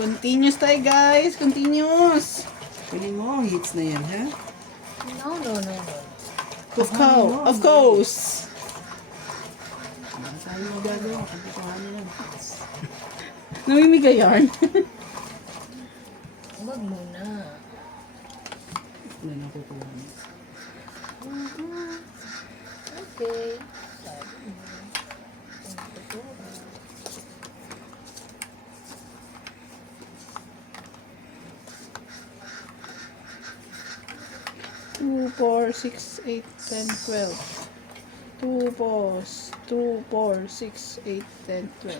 Continuous tayo, guys. Continuous. Kunin mo ang hits na yan, ha? No. Of course. Saan mo gagawin? Kapituhan lang. Namimigay yarn. Wag muna. Wala na kukuha mo. Okay. 2, 4, 6, 8, 10, 12. 2, 4, 6, 8, 10, 12.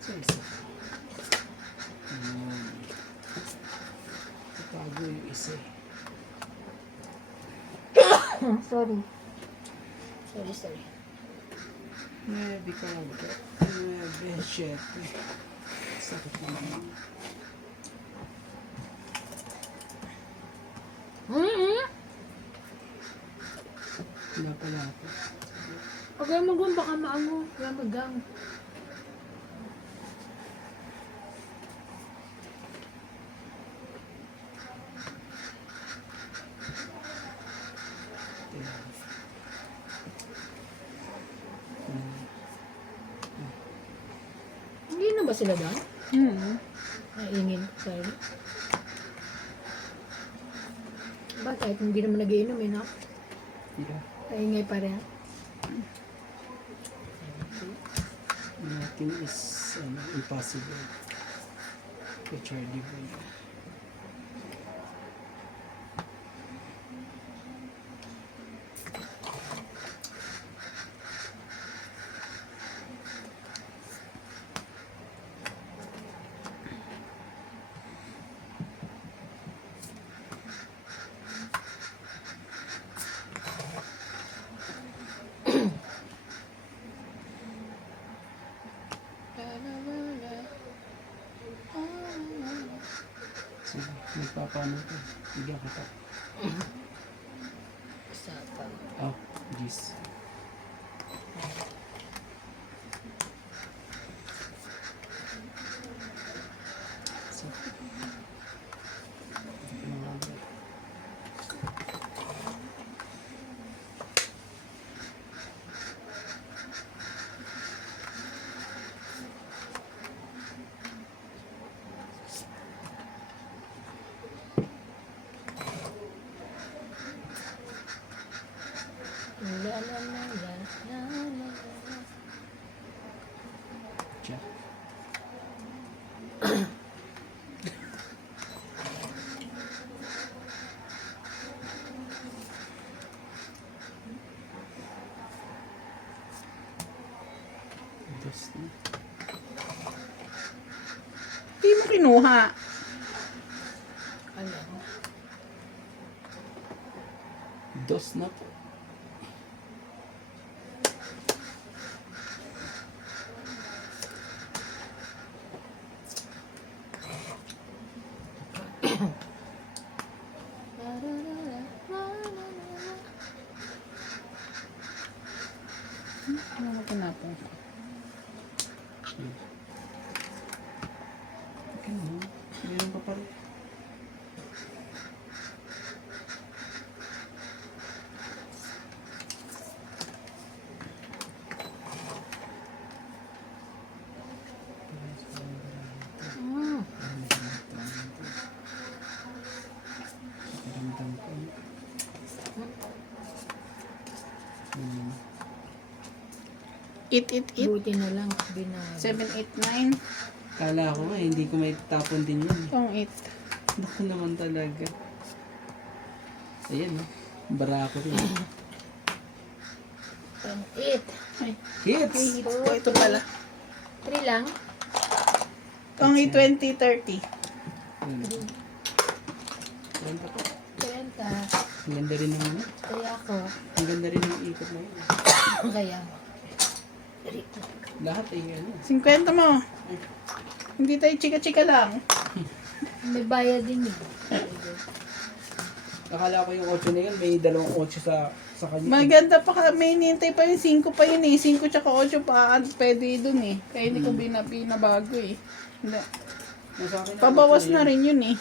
Sa isa. Tago yung isa eh. Sorry. Nueve kago. Nueve, siyete. Sakit naman. Wala pala ako. Huwag kayong mag-gun, baka maano. Kaya magang. Hindi na ba sila doon? Naingin. Sorry. Bakit? Hindi naman nagiinom eh, no? Yeah. Naingay pa rin. Nothing is impossible. Richard Devon. Sige, magpapano ito. Bigyan kita. Isa pa. Oh, jeez. La. Tiyan. Dos na. Hindi mo kinuha. Alam. Dos na po. Ano mo tinapon? Okay mo. Meron pa rin. Ramdam ko. Eat. Buti na lang binago. 7, 8, 9. Kala ko nga, hindi ko may tapon din yun. Pang 8. Naku naman talaga. Ayan, no? Bara ko rin. 8. Ay, Hits! oh, ito pala. 3 lang. Pang 20, 30. Ayan pa po. 30. Ang ganda rin ng ano. Kaya ako. Ang ganda rin ng ikot na yun. Kaya. Lahat ay ano. 50 mo. Hindi tayo chika-chika lang. May bayad din yun. Akala ko yung 8 na yun, may dalawang 8 sa kanya. Maganda pa ka, may nintay pa yung 5 pa yun eh. 5 tsaka 8 pa, pwede dun eh. Kaya hindi ko binabago eh. Hindi. Nasa akin ang Pabawas 8 na rin yun eh.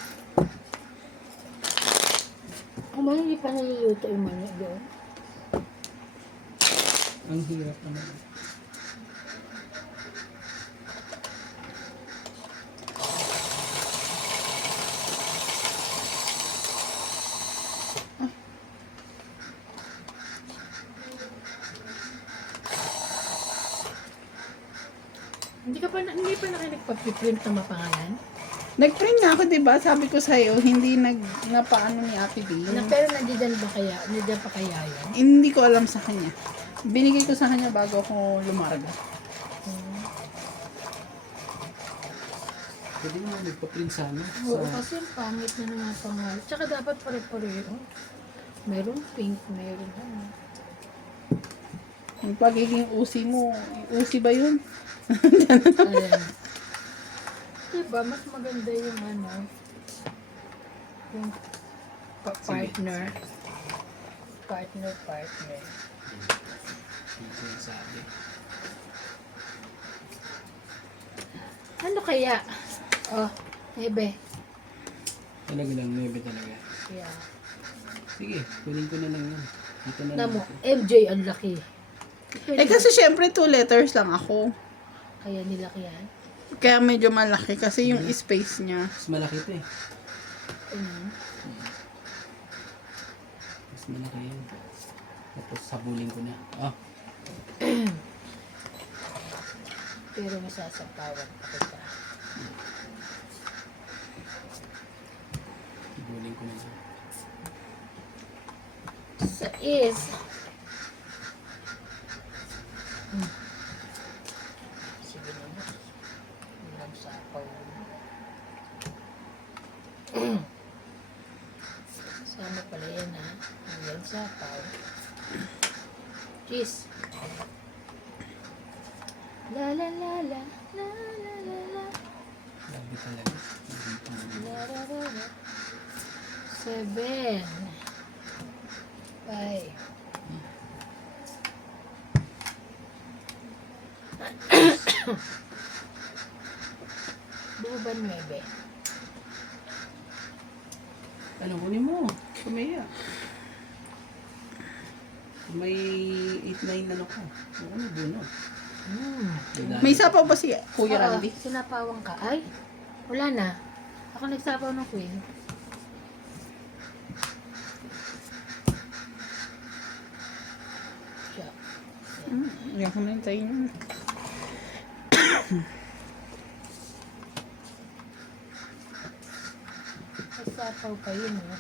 Kung ba hindi pa naluluto yung mani doon? Ang hirap naman. Hindi pa na kayo nagpa-print na mapangalan? Nag-print nga ako, di ba? Sabi ko sa'yo, hindi napaano ni Ate B. Pero nandiyan ba kaya? Nandiyan pa kaya yan? Hindi ko alam sa kanya. Binigay ko sa kanya bago ako lumarga. Pwede naman magpa-print sana. Oo, kasi ang pangit na naman pangalan. Tsaka dapat pare-pareho. Meron pink, meron ano. Yung pagiging usi mo, usi ba yun? Ayan. Diba, mas maganda yung ano, yung partner. Partner. Hindi ko yung sabi. Ano kaya? Oh, ebe. Talaga lang, 9 talaga. Yeah. Sige, kunin ko na lang yan. Dito na lang. Namo, ako. MJ ang laki. Eh kasi syempre 2 letters lang ako. Kaya nilaki yan. Kaya medyo malaki kasi yung space niya. Mas malaki ito eh. Ano? Mas malaki yan. Tapos sabulin ko na. Ah, Pero masasapawan pa kita. sabulin ko na. Sa is, sige na. Walang sapaw. Sama pala yan ha. Ayan sapaw. Cheese. La la la la la la la la Grabe talaga. Dito na. la la la la. 7 5 Buo ba 9? Ano, kunin mo. Kumaya. May 8-9 ano ka. Ano, buno. May sapaw ba si Kuya Randy? Sinapawang ka. Ay, wala na. Ako nagsapaw ng queen. Siya. Yung kumintay niya. Nagsapaw pa yun, oh.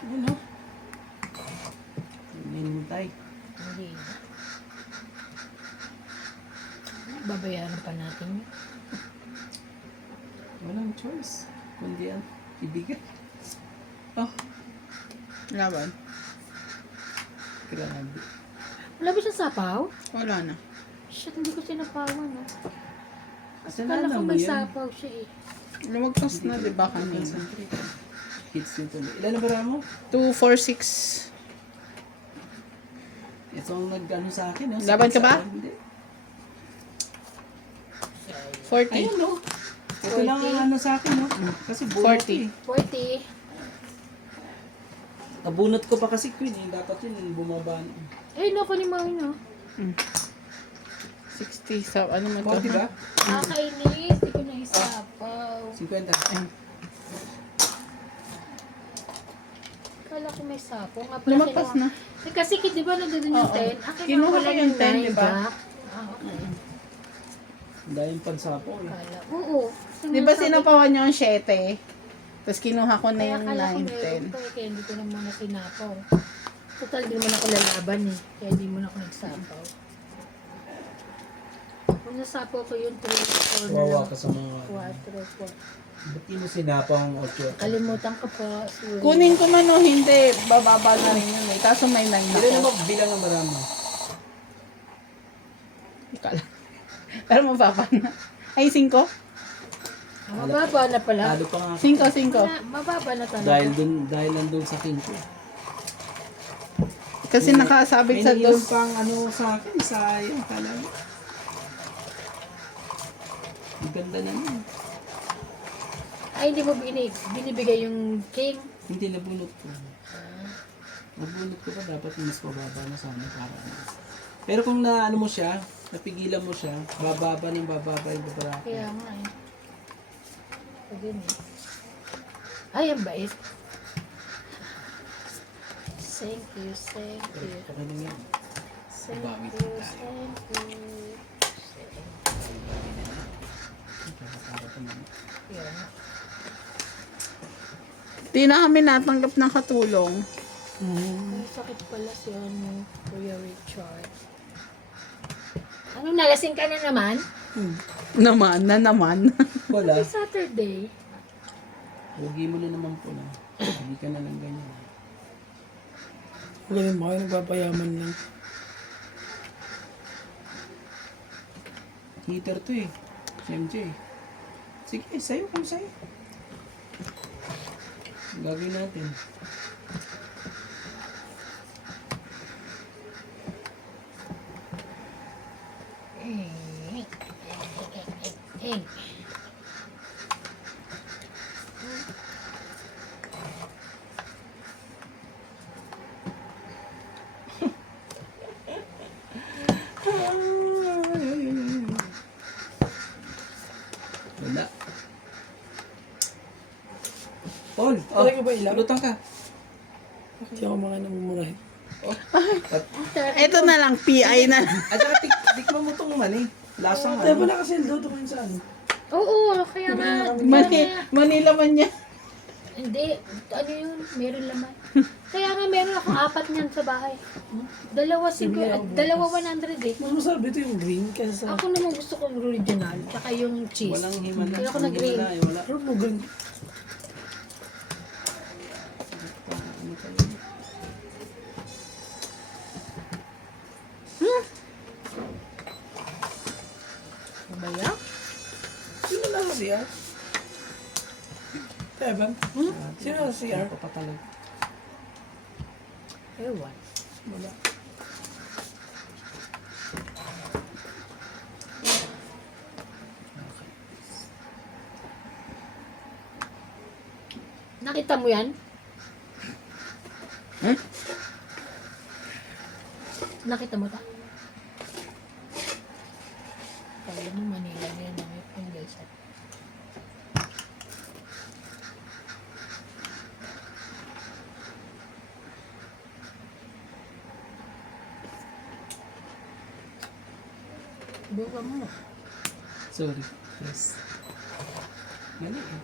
Ano? Kunin mo tayo. Hindi na. Babayaran pa natin yun. Walang choice. Kundi ang ibigay. Oh. Laban. Grabe. Wala ba siyang sapaw? Wala na. Shit, hindi ko sinapawan, oh. Kasalanan Kala ko mo may yan. sapaw siya, eh. Lumagpas na, di ba kanina? Hits yung tuloy. Ilan na ba mo? 2, 4, 6. Ito ang nag-ano sa akin. Oh. Laban ka ba? Hindi. 40. Ayun no. Ito lang ang ano sa akin no. Kasi bunot 40. eh. 40. Nabunot ko pa kasi queen eh. Dapat yun bumaba. Eh, no, kunin mo yun, oh. 60. So, ano mo to? 40 ba? Nakakainis. Hindi ko na isapaw. 50. Kala ko may sapaw. Nga pala Lumagpas na. Eh, kasi di ba nandun yung Oo. 10? Akin Kinuha ko yung 10, di ba? Ah, okay. Dahil pansapo eh. Kala. Oo. Di ba sinapawan niyo ang 7? Tapos kinuha ko na Kaya yung kala ko 9, meron 10. pa eh. Kaya hindi ko na muna sinapaw. Total, di naman ako lalaban eh. Kaya hindi mo na ako nagsapaw. Kung nasapaw ko yung 3, 4 na Wawa lang. ka sa mga... 4, 4. Ba't di mo sinapa ang 8? Kalimutan ko po. Sorry. Kunin ko man o hindi, bababa na rin yun eh. Kaso may 9 Ilan ako. naman bilang ang marami? Ika lang. Pero mababa na. Ay, 5? Mababa na pala. Talo pa nga. 5. Mababa na talaga. Dahil nandun sa 5. Kasi nakasabit sa May dos. nainom pang ano sa akin, sayang pala. Ang ganda na nun. Ay, hindi mo binibigay yung king. Hindi nabunot ko. Nabunot ko pa dapat mas mababa na sana para ano. Pero kung na ano mo siya, napigilan mo siya, bababa yung bababa yung bababa. Kaya nga eh. Pwede na. Ay, ang bait. Thank you, thank you. Okay lang yan. Thank Bawit you, na tayo. thank you. Kaya nga. Di na kami natanggap ng katulong. May sakit pala si ano, Kuya Richard. Ano, nalasing ka na naman? Naman. Wala. Happy Saturday. Huwagi mo na naman po na. Hindi ka na lang ganyan. Ganun ba kayo nagpapayaman lang? Heater to eh. CMJ. Sige, sa'yo kung sa'yo. Gagawin natin. Hey. Wala. Paul, Talaga ba ilang? lutang ka. Hindi ako mga namumurahin. Ito na lang, PI na. At saka tikman mo itong mani. Lasang Tayo ano. pala kasi doon tumingin sa ano. Oo, kaya nga. Manila man niya. Hindi, ano yun, meron laman. Kaya nga meron ako 4 niyan sa bahay. Dalawa siguro, dalawa 100 eh. Mas masarap ito yung green kaysa sa... Ako naman gusto ko yung original, tsaka yung cheese. Walang himala. Kaya ako nag-green. Wala. Pero mo green. Ano pa yun? Mabaya? Sino na sa CR? Evan? Sino na sa CR? Ano pa talaga? Ewan. Wala. Nakita mo yan? Nakita mo ta? Kaya mo Manila na yan. Ang guys. Buka mo. Sorry. Yes. Mali eh.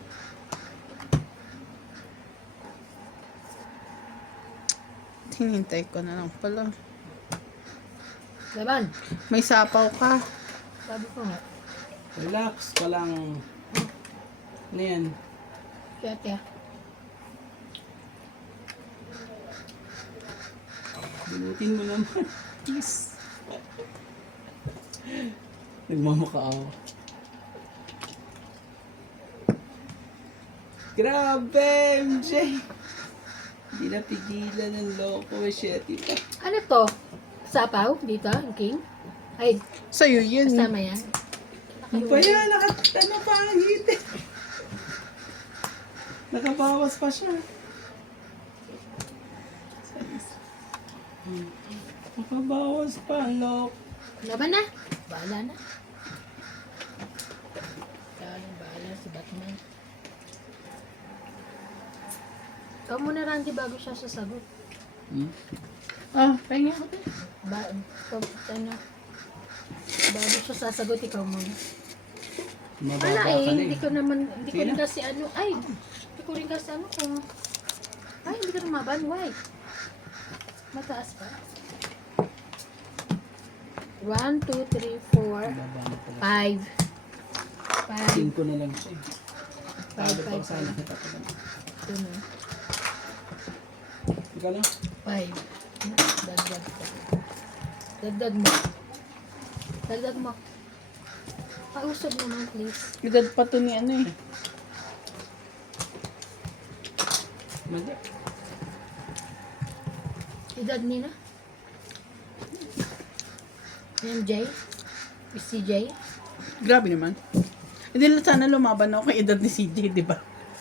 Hinintay ko na lang pala. Laban. May sapaw ka. Sabi ko nga. Relax pa lang. Ano yan? Kaya kaya. Binutin mo naman. Please. Nagmamakaawa. Grabe, MJ! Hindi na pigilan ng loko, Shetty pa. Ano to? Sapaw? Dito? Ang king? Ay, Sa'yo yun. kasama yan. Ano pa yan? Ano pa ang hit? Nakabawas pa siya. Nakabawas pa ang loko. Laban na. Bahala na. Bahala si Batman. Ikaw muna, Randy, bago siya sasagot. Pahinga ko din. Ano? Bago siya sasagot, ikaw muna. Mababa Wala ka eh, na hindi ko naman, hindi ko Sino? rin kasi ano, hindi ko rin kasi ano kung, hindi ka rumaban, why? Mataas pa. 1, 2, 3, 4, 5. Mababa na pala. 5. 5 na lang siya. Talo pa 5. sana kita pa ganun. Ito na. Ikaw lang? 5. Dagdag pa. Dagdag mo. Dagdag mo. Pausog naman, please. Edad pa to ni ano eh. Mali. Edad nila? MJ? CJ? Grabe naman. Hindi na sana lumaban ako kay edad ni CJ, di ba?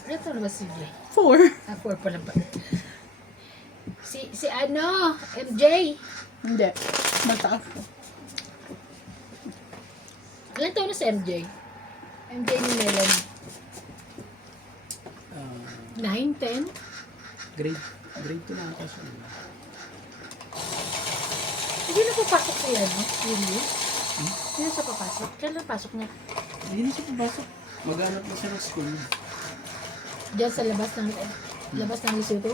Ano to ba CJ? 4. Ah, 4 pala ba? Si ano? MJ? Hindi. Mataas ko. Ilan taon na si MJ? MJ ni Melon. Ah, 9, 10? grade 2 na ako siya. Hindi na papasok siya, no? Really? Hindi na siya papasok. Kailan pasok niya? Hindi na siya papasok. Maghanap na siya ng school. Diyan sa labas ng Lesotho?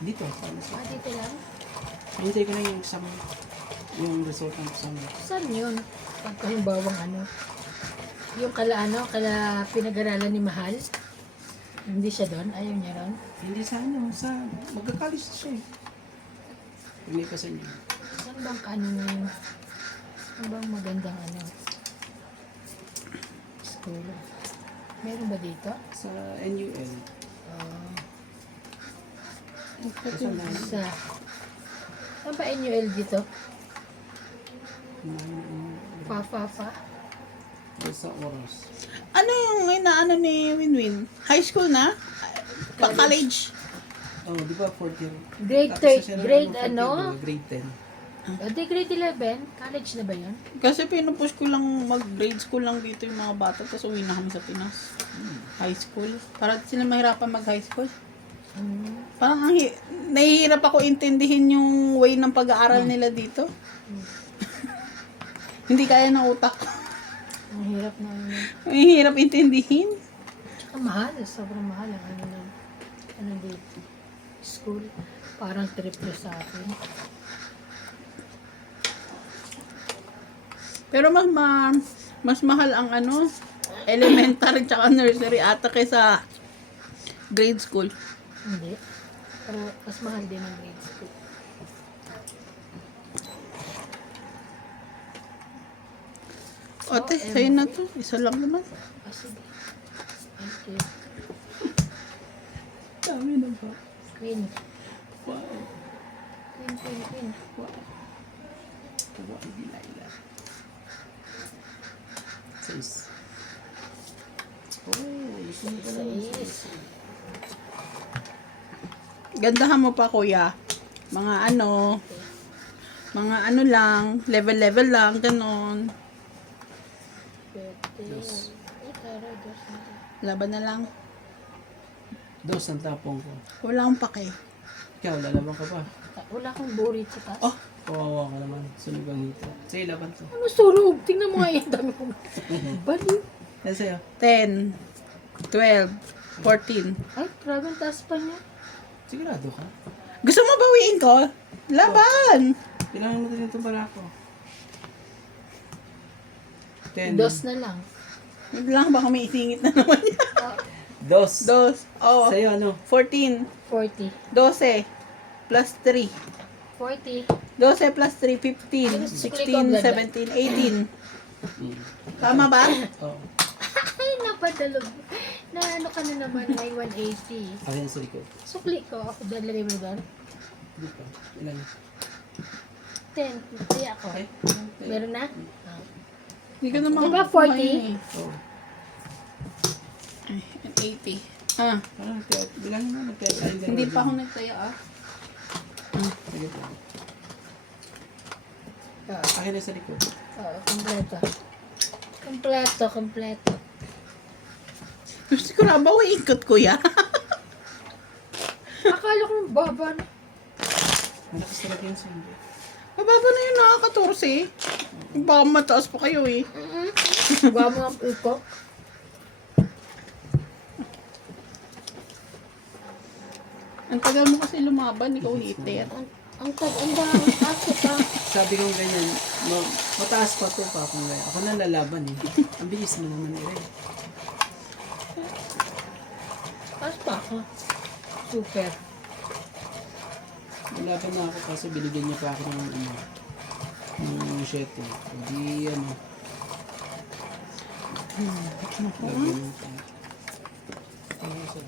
Dito, sana siya. Ah, dito lang? Hintay ko na yung exam. Yung result ng exam. Saan yun? Pagka yung bawang ano? Yung kala pinag-aralan ni Mahal? Hindi siya doon? Ayaw niya doon? Hindi sa ano, sa magkakalis na siya eh. Pagnipasan niya. Saan bang ano na yun? Saan bang magandang ano? School? Meron ba dito? Sa NUL. Kasi na Sa... Saan ba NUL dito? Pa. sa oras. Ano yung inaano ni Winwin? High school na? Pa-college? Oh, di ba 4th year? Grade Tapos na siya 3, ng grade fourth year, ano? Grade 10. Di grade 11? College na ba yun? Kasi pinupush ko lang mag-grade school lang dito yung mga bata tapos uwi na kami sa Pinas. High school. Para sila mahirapan mag-high school. Parang nahihirap ako intindihin yung way ng pag-aaral nila dito. Hindi kaya ng utak ko. Ang hirap na ano. Mahihirap intindihin. Tsaka mahal. Sobrang mahal ang ano dito. School. Parang triple sa akin. Pero mas mahal ang ano, elementary tsaka nursery ata kaysa grade school. Hindi. Pero mas mahal din ang grade school. Ate, sa'yo na to. Isa lang naman. Ah, sige. Thank you. Dami na ba? Queen. Wow. Queen. Wow. Wow, Delilah. 6. Oh, ito na pala. Sais. Gandahan mo pa, kuya. Mga ano lang, level lang, ganon. Dos. Ay, tara, dos na to. Laban na lang. 2 ang tapong ko. Wala akong pake. Ikaw, lalaban ka pa. Wala akong burit sa taas. Oh, Kawawa ka naman. Sunog ang hito. Sige, laban to. Ano sunog? Tingnan mo nga yung dami kong baliw. Yan sa'yo. 10, 12, 14. Ay, grabe ang taas pa niya. Sigurado ka? Gusto mo bawiin ko? Laban! Kailangan mo din itong barako. 10. Dos na lang. Hindi lang baka may isingit na naman yan. Dos. Dos. Oh, Sa'yo ano? 14. 40. 12. Plus 3. 40. 12 plus 3, 15. Sukli ko ang 16, ganda. 17, 18. Mm. Tama ba? Oo. Ay, napadalog. Na ano ka na naman, may 180. Akin sa likod. Sukli ko. Ako dyan, lagay mo doon. Hindi pa. Ilan? 10. Kaya ako. Okay. Meron na? Hindi ko naman. Diba 40? Oo. Ay, 80. Ah, Bilangin mo. Nagkaya hindi pa ako nagtayo ah. Sige po. Oo. Akin na sa likod. Oo, kompleto. Kompleto. Gusto ko na ba ikot kuya? Akala ko baba na. Malakas talaga yung sound. Mababa na yun nakaka-14. Baka mataas pa kayo eh. Baba mo ang iko. Ang tagal mo kasi lumaban, ikaw hitter. Ang dami. Ako pa. Sabi ko ganyan, mataas pa to pa kung ganyan. Ako na lalaban eh. Ang bilis mo naman eh. Taas pa ako. Super. Lalaban na ako kasi binigyan niya pa ako ng 7. Hindi Gagawin pa. Ano siya?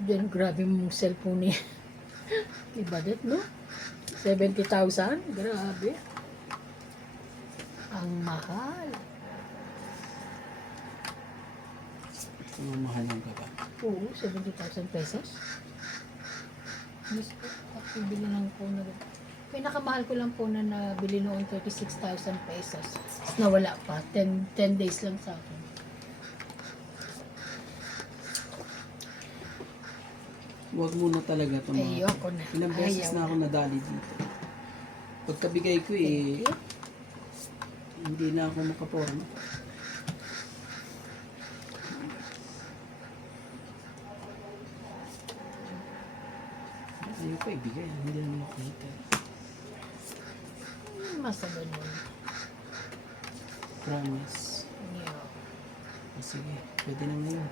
Then, grabe mong cellphone niya. Iba dit, no? 70,000? Grabe. Ang mahal. Mamahalan ka ba? Oo, 70,000 pesos. Mas bili ng phone na pinakamahal ko lang po na nabili noon 36,000 pesos. Tapos nawala pa. 10 days lang sa akin. Huwag muna talaga ito mga. Ayoko na. Ilang beses Ayaw na ako nadali dito. Pagkabigay ko eh, hindi na ako makaporma. Ayaw pa ibigay, hindi na makita. Masama nun. Promise. Yeah. Sige, pwede na ngayon.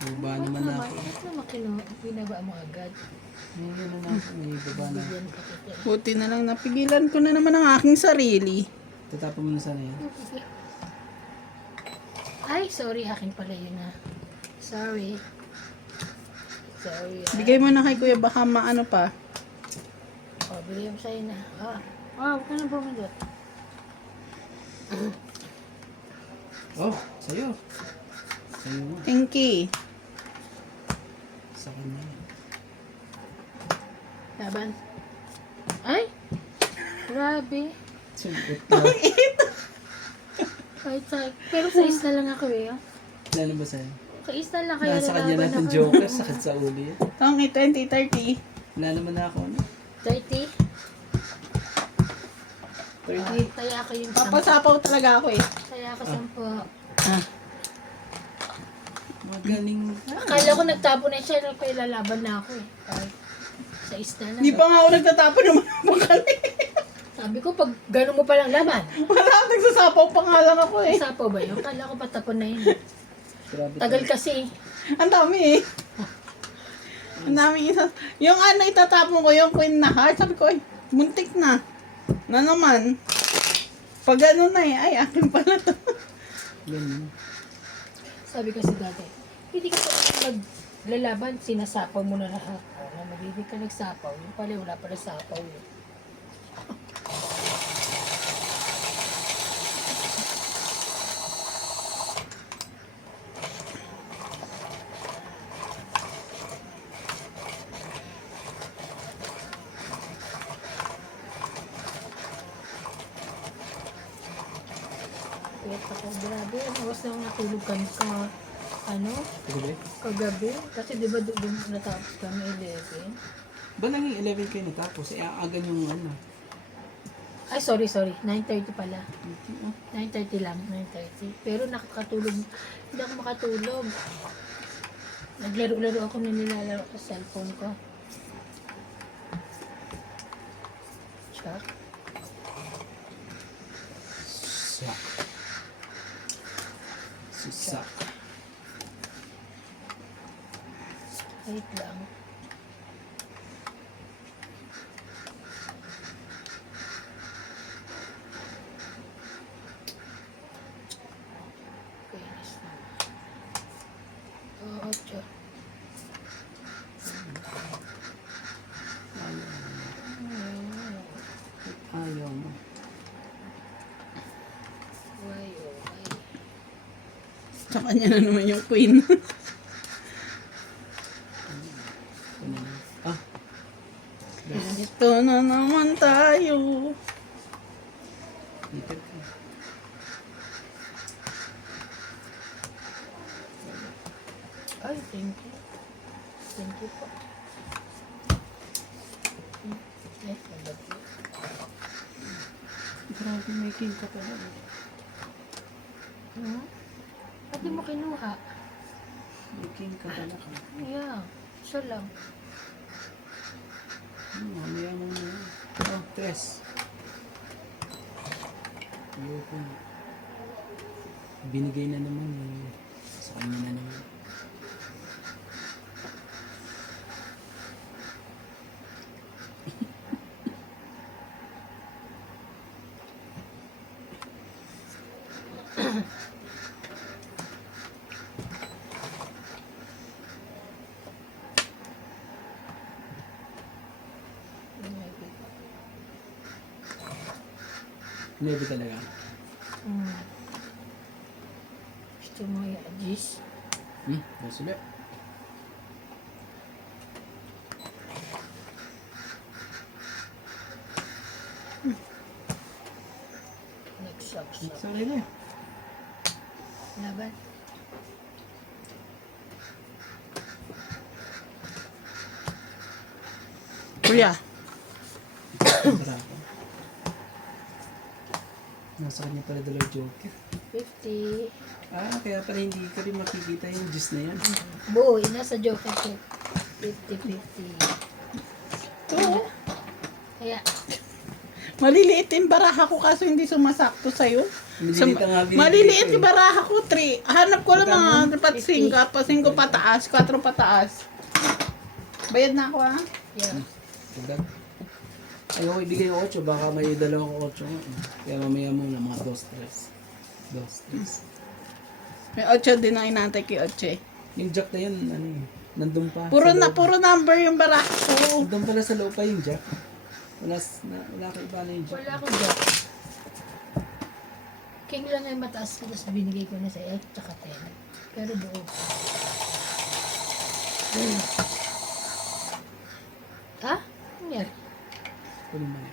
Baba naman na ako. Bakit naman pinaba mo agad? Ngayon na ako, may baba na. Bigyan ka kita. Buti na lang napigilan ko na naman ang aking sarili. Tatapon mo na sana yan. Ay, sorry. Akin pala yun na. Sorry. Sorry. Bigay mo na kay kuya, baka maano pa. Oh, bigyan mo sa'yo na. Huwag ka na bumindot. Oh, sa'yo. Sa'yo mo. Pinky. Sa kanya yan. Laban. Ay! Grabe. Siyempre na. Kahit sa... Pero sa is na lang ako eh. Lalo ba sa'yo? Kais na lang kaya Nasa kanya lalaban natin ako. joker, sakit sa uli. Tong 20-30. Wala naman na ako, ano? 30? 30. Kaya ako yung 10. Papasapaw talaga ako eh. Kaya ako 10. Ah. Magaling. Akala ko nagtapo na siya, no, kaya lalaban na ako eh. Kahit sa is na lang. Hindi pa nga ako nagtatapon naman ako kami. Sabi ko, pag gano'n mo palang laban. Wala, nagsasapaw pa nga lang ako eh. Sapo ba yun? Akala ko patapon na yun. Grabe Tagal kasi. Ang dami eh. Ang dami isa. Yung ano itatapon ko, yung queen na heart, sabi ko, ay, muntik na. Na naman. Pag ano na eh, ay, akin pala to. Ganun. Sabi kasi dati, hindi ka pa naglalaban, sinasapaw mo na lahat. Hindi ka nagsapaw. Yung pala, wala pala sapaw eh. Kaya ako, grabe, nawas na ako natulog ka, ano, Sige, kagabi. Kasi di ba doon natapos kami 11? ba naging 11 kayo natapos? Eh, aagan yung ano. Ay, sorry. 9:30 pala. 9:30 lang, 9:30. Pero nakakatulog, hindi ako makatulog. Naglaro-laro ako na nilalaro sa cellphone ko. Check. Sak. Susak. Wait lang. Kainis na. Oo, check. Ayaw mo. Why, oh, why? Sa kanya na naman yung queen. Ano na? Ah. Ito na naman tayo. Dito ka. Ay, thank you. Thank you po. Ay, nandap yun. Grabe, may king ka pala. Hmm? Ba't di mo kinuha? May king ka pala ka. Yeah, siya lang. Mamaya mo na. Oh, tres. Ayoko na. Binigay na naman. Sa kanya na naman. 9 talaga. Gusto mo i-adjust? That's ulit. Nagsaksak. Sorry na. Laban. Kuya, Bravo. Nasa kanya pala dalawa joker. 50. Kaya pala hindi ko rin makikita yung juice na yan. Buo, nasa joker ko. 50-50. to. Kaya, Maliliit yung baraha ko kaso hindi sumasakto sa'yo. Maliliit ang nga binibigay Maliliit ko yung baraha ko, 3. Hanap ko lang mga patsingko pataas, 4 pataas. Bayad na ako yeah. Dagdag. Ayaw ko ibigay yung 8, baka may dalawang 8 nga. Kaya mamaya muna mga 2-3. 2-3. May 8 din ang inantay kay 8. Yung jack na yan, ano eh, nandun pa. Puro sa na, loob. puro number yung baraha ko. Nandun pala sa loob pa yung jack. Wala ka iba na yung jack. Wala ko dyan. King lang ay mataas ko, tapos binigay ko na sa 8 tsaka 10. Pero buo. Ha? Ano yan? Kunin mo na.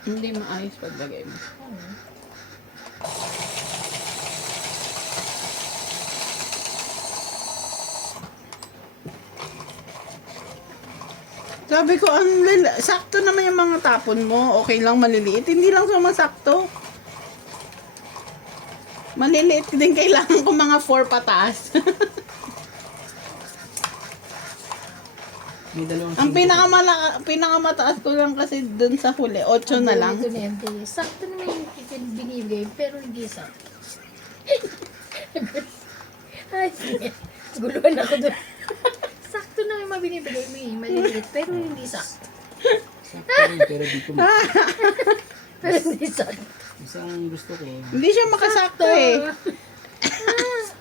Hindi maayos paglagay mo. Ano? Sabi ko, sakto naman yung mga tapon mo. Okay lang maliliit. Hindi lang sumasakto. Maliliit din kailangan ko mga 4 pataas. May dalawang Ang pinakamataas ko lang kasi dun sa huli, 8 na lang. Ito na MD. Sakto naman yung binibigay, pero hindi sakto. Ay, sige. Guluhan ako doon. Sakto na yung mabinibigay mo eh. Maliliit, pero hindi sakto. sakto rin, pero di ko Pero hindi sakto. Isang gusto ko. Hindi siya makasakto eh.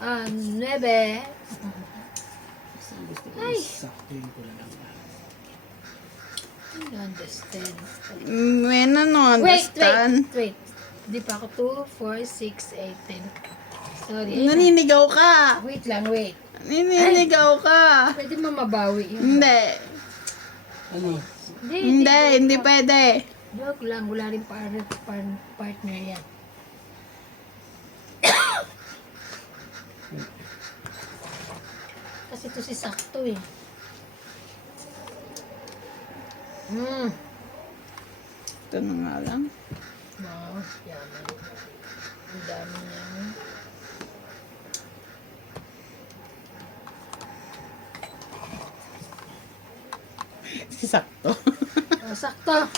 9. Isang gusto ko. Ay. Sakto yung ko lang. I don't understand. When ano, understand. Wait. Di pa ako 2, 4, 6, 8, 10. Sorry. Naninigaw ka. Wait. Naninigaw ka. Pwede mo mabawi yun. Hindi. Ano? Hindi pwede. Joke lang. Wala rin partner yan. Kasi ito si sakto eh. Ito na nga lang. Wow, yaman. Ang dami niya. Sakto. Oh, sakto.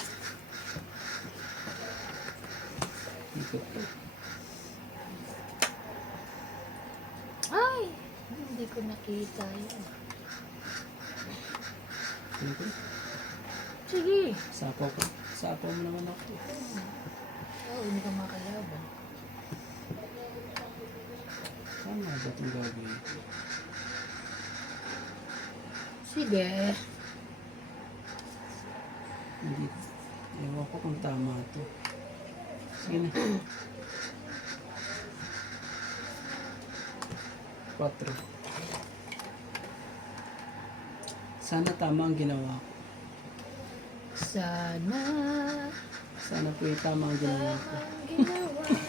Ikot to. Ay, hindi ko nakita yun. Ano ko? Sige. Sapaw ko. Sapaw mo naman ako. Oh, hindi ka makalaban. Saan nga ba itong gagawin ko? Sige. Hindi. Ewan ko kung tama ito. Sige na. 4. Sana tama ang ginawa ko. Sana Sana po tama ang ginawa ko. ang ginawa niyo.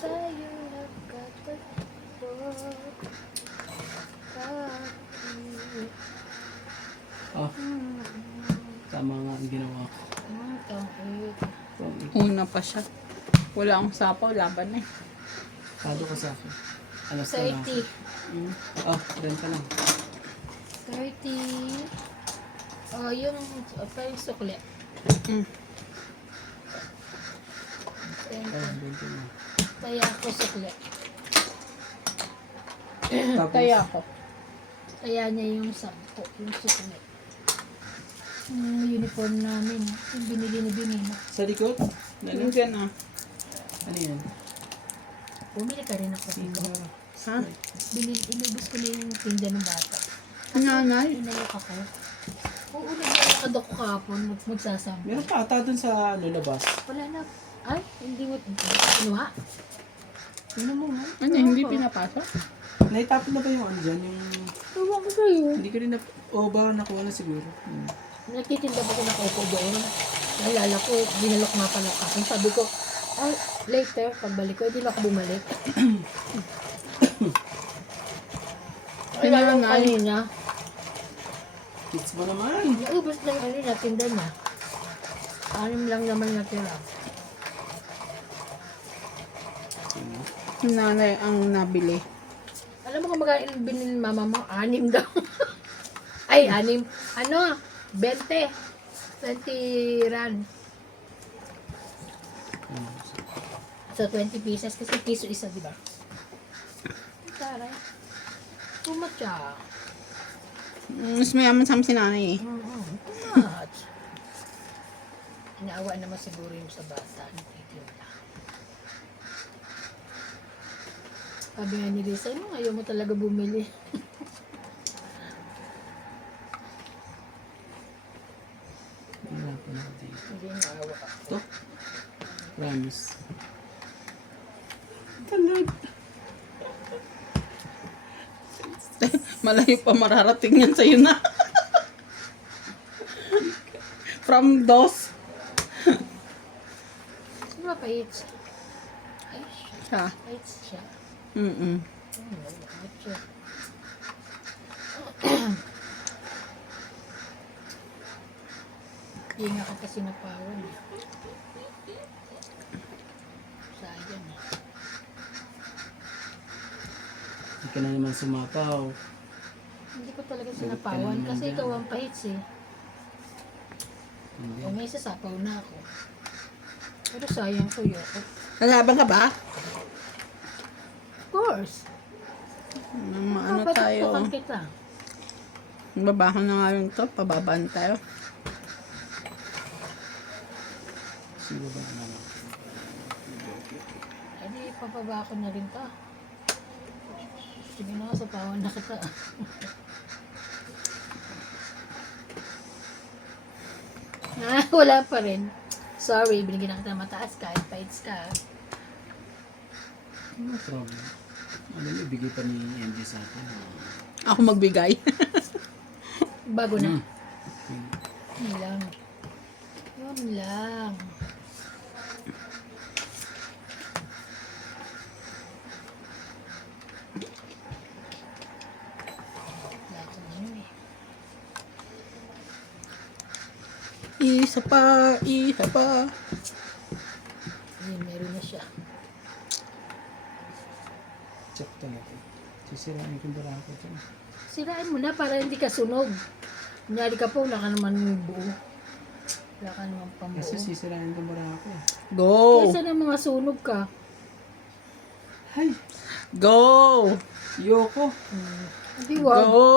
Tayo nagkatagpo. Ah, tama nga ang ginawa ko. Una pa siya. Wala akong sapaw, laban na eh. Tado ka sa akin. Alas ka na. 30. Oh, renta lang. 30. Oh, yung parang sukli. Mm. Oh, 20 na. Kaya ako sukli. Tapos, Kaya ako. Kaya niya yung 10, yung sukli. Yung uniform namin, yung binili ni Binina. sa likod? Nani? Nandiyan na. Ano yan? Bumili ka rin ako dito. Ha? Inubos ko na yung tinda ng bata. Nanay. Inayok ako. Oo, naglalakad ako kahapon. Magsasama. Meron pa ata dun sa labas. Wala na. Ay, hindi mo. Ano ha? Ano mo ha? Ano, hindi pinapasok? Naitapon na ba yung ano dyan? Yung... Ewan ko sa'yo. Hindi ko rin na... O ba nakuha na siguro? Nagtitinda ba ko na kaupo doon? Nalala ko, binalok nga pala ako. Sabi ko, ay, later, pagbalik ko, hindi na ako bumalik. Ay, alam Pinanay. kanina, Kids mo naman. naubos na yung ano na tinda niya. 6 lang naman natira. Yung nanay ang nabili. Alam mo kung magkain binili ni mama mo? 6 daw. Ay, 6. Ano? 20. 20 rand. So, 20 pieces. Kasi piso isa, di ba? Taray. Too much ah. Mas mayaman sa amin si nanay eh. Too much. Inaawa naman siguro yung sa bata. Nagtitinda. Sabi nga ni Lisa, ano, ayaw mo talaga bumili. Hirapan ako dito. Hindi naawa ka. Ito? Promise. Talag. Malayo pa mararating yan sa'yo na. From DOS. Sino ba pa AIDS? Ay, Siya. AIDS siya. Mm-mm. Bakit siya? Hindi nga kita sinapawan. Sayang. Hindi ka na naman sumapaw. Hindi ko talaga sinapawan kasi ikaw ang pahits eh. Hindi. O may sasapaw na ako. Pero sayang ko yun. Nalaban ka ba? Of course. Ano tayo? Patutukan kita. Babahon na nga yung to. Pababaan tayo. Sino ba naman? Edi, papaba ko na rin ka. Sige na, sapawan na kita. Wala pa rin. Sorry, binigyan na kita ng mataas kahit paits ka. No problem. Ano yung bigay pa ni MJ sa akin? Ako magbigay. Bago na. Hmm. Yun lang. Yun lang. Lahat ng ano eh. Isa pa, isa pa. Ayun, meron na siya. Check talaga. Sisirain ko bara ako dyan. Siraan mo na para hindi ka sunog. Kunyari ka po, wala ka naman buo. Wala ka naman pambuo. Kasi sisirain ko bara ako. Go! Kaysa na mga sunog ka. Hay! Go! Yoko! Hindi wag. Go!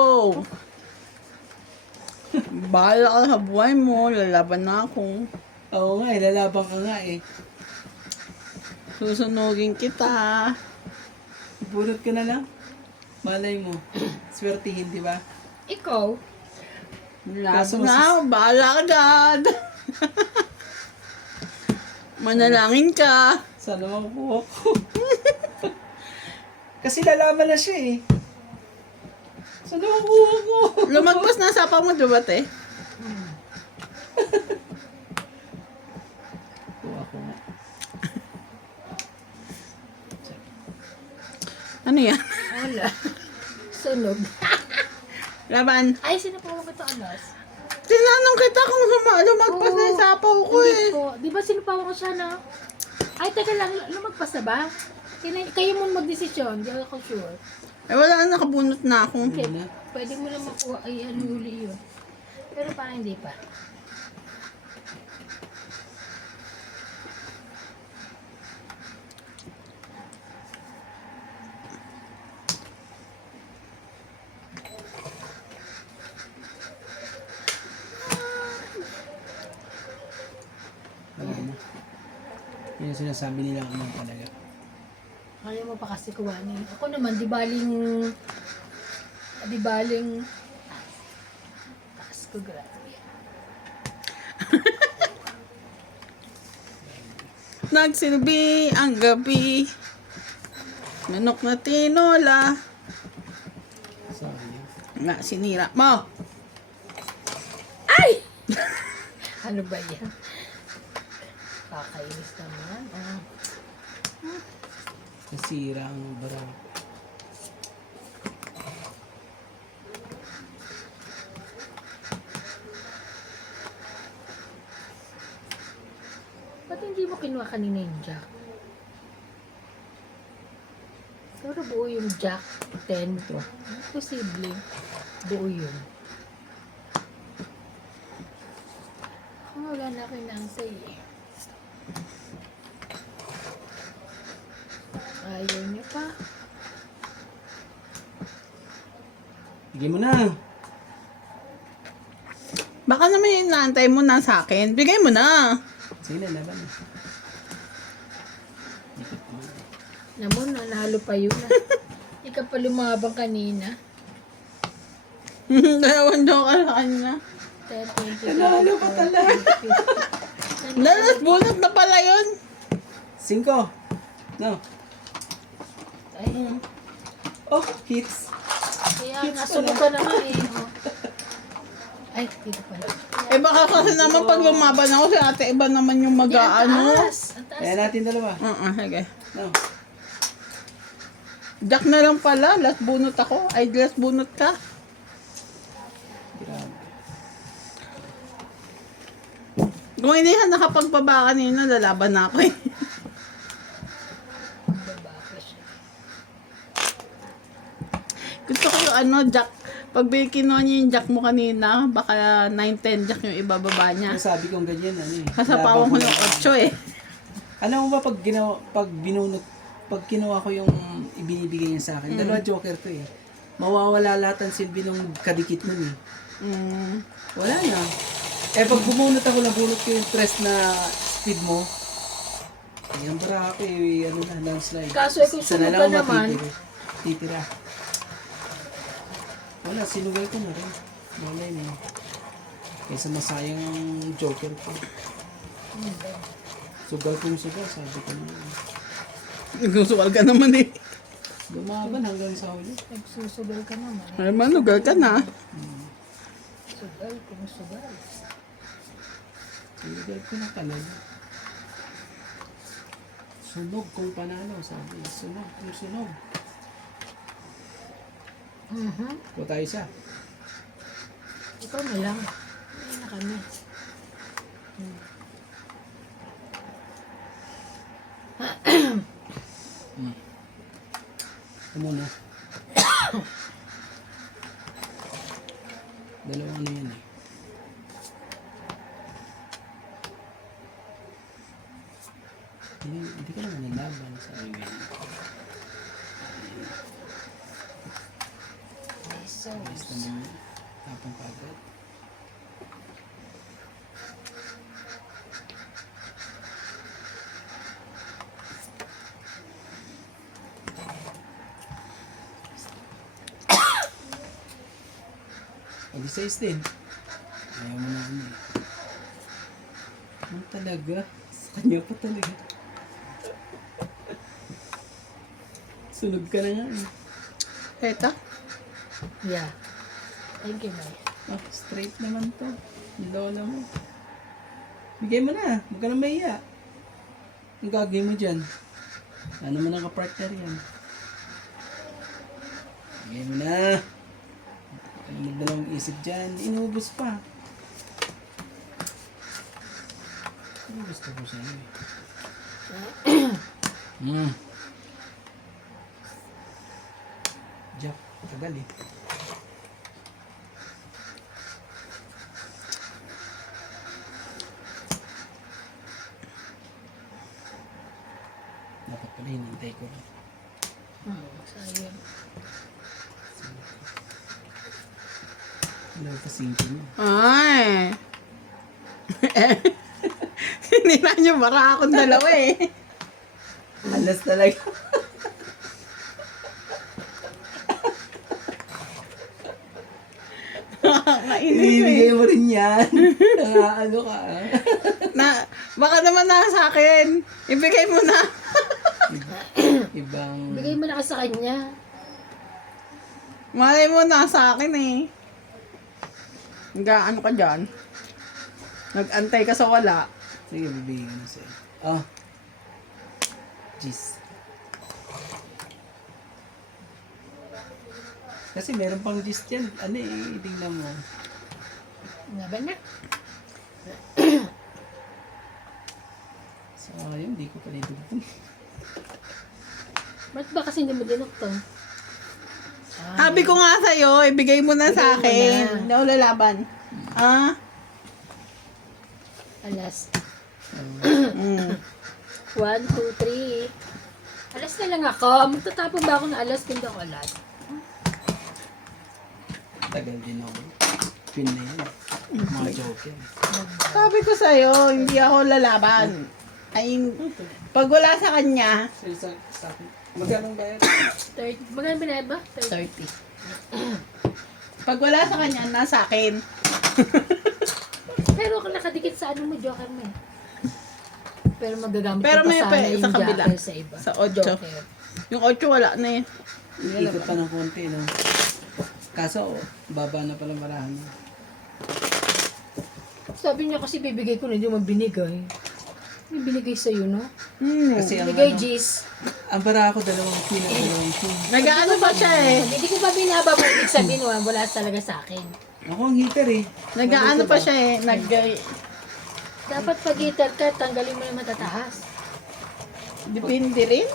Bahala ka sa buhay mo. Lalaban na ako. Oo nga eh, lalaban ka nga eh. Susunugin kita. Bunot ka na lang. Malay mo. Swertihin, di ba? Ikaw, Lalaban na ako. Bahala ka dyan. Manalangin ka. Sana makuha ko. Kasi lalaban na siya eh. Sana makuha ko. Lumagpas na sa pa mo, diba, te? Kuha ko nga. Ano yan? wala. Sunog. Laban. Ay, sinapawan kita alas. Tinanong kita kung lumagpas na yung sapaw ko Hindi eh. ko. Di ba sinapawan ko siya na? Ay, teka lang, lumagpas na ba? Kayo mo magdesisyon, di ako sure. Eh, wala na, nakabunot na ako. Okay, na. pwede mo lang makuha, ay ano huli yun. Pero parang hindi pa. Wala na. Yun yung sinasabi nila naman talaga. Kaya mo pa kasi kuhanin. Ako naman, di baling, taas ko grabe. Nagsilbi ang gabi. Manok na tinola. Sayang. Nga, sinira mo. Ano ba yan? Kakainis naman. Nasira ang bara. Ba't hindi mo kinuha kanina yung jack? Pero buo yung jack 10. Posible. Buo yun. Wala na ako inaantay eh. Ayaw niya pa. Bigyan mo na. Baka naman yung inaantay mo na sa akin. Bigay mo na. Sige na, laban na. Naman, nanalo pa yun ah. Ikaw pa lumabang kanina. Dalawang joke sa kanya. 10, 20, Nanalo pa talaga. Lalas, bunot na pala yun. 5. No. Ay, Oh, hits. kaya nga, sunod ka na nga eh. Oh. Ay, dito pala. Eh baka kasi naman pag lumaban ako si ate, iba naman yung Hindi, ang mag-ano. taas. Ang taas. Kaya natin dalawa. Sige. No. Jack na lang pala. Last bunot ako. Ay, last bunot ka. Grabe. Kung hindi ka nakapagbaba kanina, lalaban na ako eh. Babae siya. Gusto ko yung ano, Jack. Pag kinuha niya yung Jack mo kanina, baka 9-10 Jack yung ibababa niya. Ang sabi kong ganyan, ano eh. Kasapawan ko Laban ng lang. 8 eh. Alam mo ba pag binunot, pag kinuha ko yung ibinibigay niya sa akin, dalawa joker to eh. Mawawala lahat ang silbi nung kadikit nun eh. Wala na. Eh pag bumunot ako, nabunot ko yung press na speed mo. Ayan para ako eh, ano na, landslide. Kaso eh, kung Isa na sunod lang ka ang naman, Titira. Wala, sinugay ko na rin. Malay mo. Kaysa masayang ang joker ko. Sugal kong sugal, sabi ko na. Nagsusugal ka naman eh. Lumaban hanggang sa huli. nagsusugal ka naman. Ay man, lugal ka na. Sugal kung sugal. Sugal ko na talaga. Sunog kung panalo, sabi. Sunog kung sunog. Ito tayo isa. Ikaw na lang. Ay na kami. Ito muna. Dalawang ano yan eh. Hindi ka naman nalaban sa akin ganyan. So, Basta naman tapang kagad. Pag-size din. Ayaw mo na ano eh. Ano talaga? Sa kanya pa talaga. Sunog ka na nga eh. Eto. yeah. Thank you, Mike. Ah, straight naman to. Yung lola mo. Bigay mo na. Huwag ka na mahiya. Ang gagawin mo dyan. Ano mo ng kapartner yan? Bigay mo na. Ano magdalawang isip dyan. Inubos pa. Ano gusto ko sa'yo eh. Jack, tagal eh. Dapat pala hinintay ko. Sayang. Wala pa singko mo. Ay. Sinira niyo bara akong dalawa eh. Alas talaga. Nakakainis eh. Ibibigay mo rin yan. Ano ka ah. Na, Baka naman nasa akin. Ibigay mo na. Ibang... Bigay mo na kasi sa kanya. Malay mo nasa akin eh. Ano ka dyan? Nag-antay ka sa wala. Sige, bibigyan ko na sa'yo. Ah. Jeez. Kasi meron pang gist yan. Ano eh, tingnan mo. Nga ba na? So, yun, di ko pa dito. Ba't ba kasi hindi mo dinukto? Sabi ko nga sa'yo, ibigay mo na sa Ibigay mo akin. na. Hindi ako lalaban. Ah? Alas. Mm. 1, 2, 3. Alas na lang ako. Magtatapon ba ako ng alas? Hindi ako alas. Tagal din ako. Pin na yan. Mga joke yan. Sabi ko sa'yo, hindi ako lalaban. Ay, pag wala sa kanya, Sa akin. Magkano ba yan? 30. Magkano binayad ba? 30. 30. Pag wala sa kanya, nasa akin. Pero kung nakadikit sa ano mo, joker mo eh. Pero magagamit Pero ko pa may sana pa yung sa kabila. joker sa iba. Sa 8. Joker. Yung 8 wala na eh. Ikot pa ng konti, no? Kaso, baba na pala marahan. Sabi niya kasi bibigay ko na hindi mo binigay. May binigay sa'yo, no? Kasi ang, Bigay ano, G's. ang para ako dalawang pin. Nag-ano pa siya eh. Hindi ko pa binaba mo. Ibig sabihin, wala talaga sa akin. Ako ang hitter eh. Nag-ano pa siya eh. Dapat pag hitter ka, tanggalin mo yung matataas. Depende rin.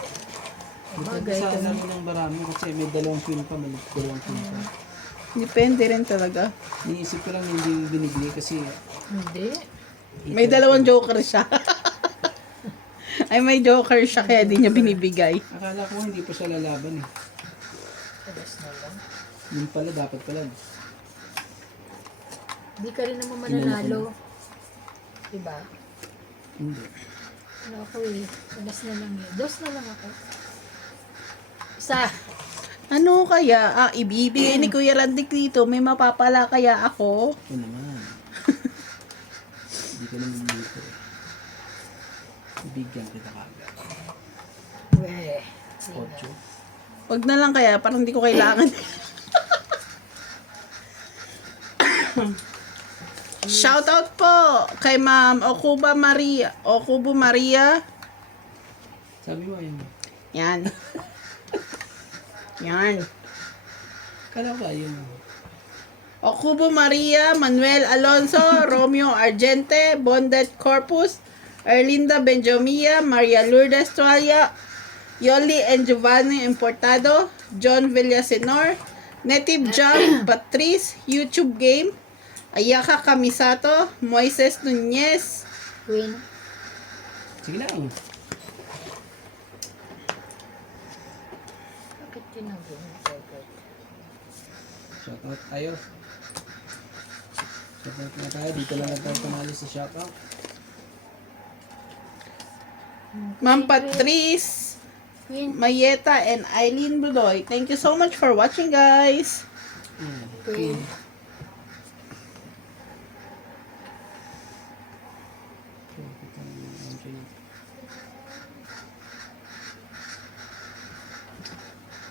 Depende sa ano ng barami kasi may dalawang pin pa, may dalawang pin pa. Depende rin talaga. Niisip ko lang hindi binigay kasi Hindi. May dalawang joker siya. Ay, may joker siya kaya di niya binibigay. akala ko hindi pa siya lalaban eh. Alas na lang. Yun pala, dapat pala. Hindi ka rin naman mananalo. Diba? Hindi. Ano ako eh. Alas na lang eh. Dos na lang ako. Isa. Ano kaya? Ibibigay ni Kuya Randik dito. May mapapala kaya ako? Ito naman. Hindi ka naman dito eh. Bigyan kita kagad. Weh. 8. Wag na lang kaya, parang hindi ko kailangan. Shout out po kay Ma'am Okubo Maria. Sabi mo yun. Yan. Yan. Kala ba yun? Okubo Maria, Manuel Alonso, Romeo Argente, Bondet Corpus, Erlinda Benjamia, Maria Lourdes Tualia, Yoli and Giovanni Importado, John Villasenor, Native Jam, Patrice, YouTube Game, Ayaka Kamisato, Moises Nunez, Queen. Sige lang. Bakit tinago mo? Shoutout tayo. Shoutout na tayo. Dito lang tayo tumali sa shoutout. Ma'am Patrice, Queen. Mayeta, and Eileen Budoy. Thank you so much for watching, guys. Queen.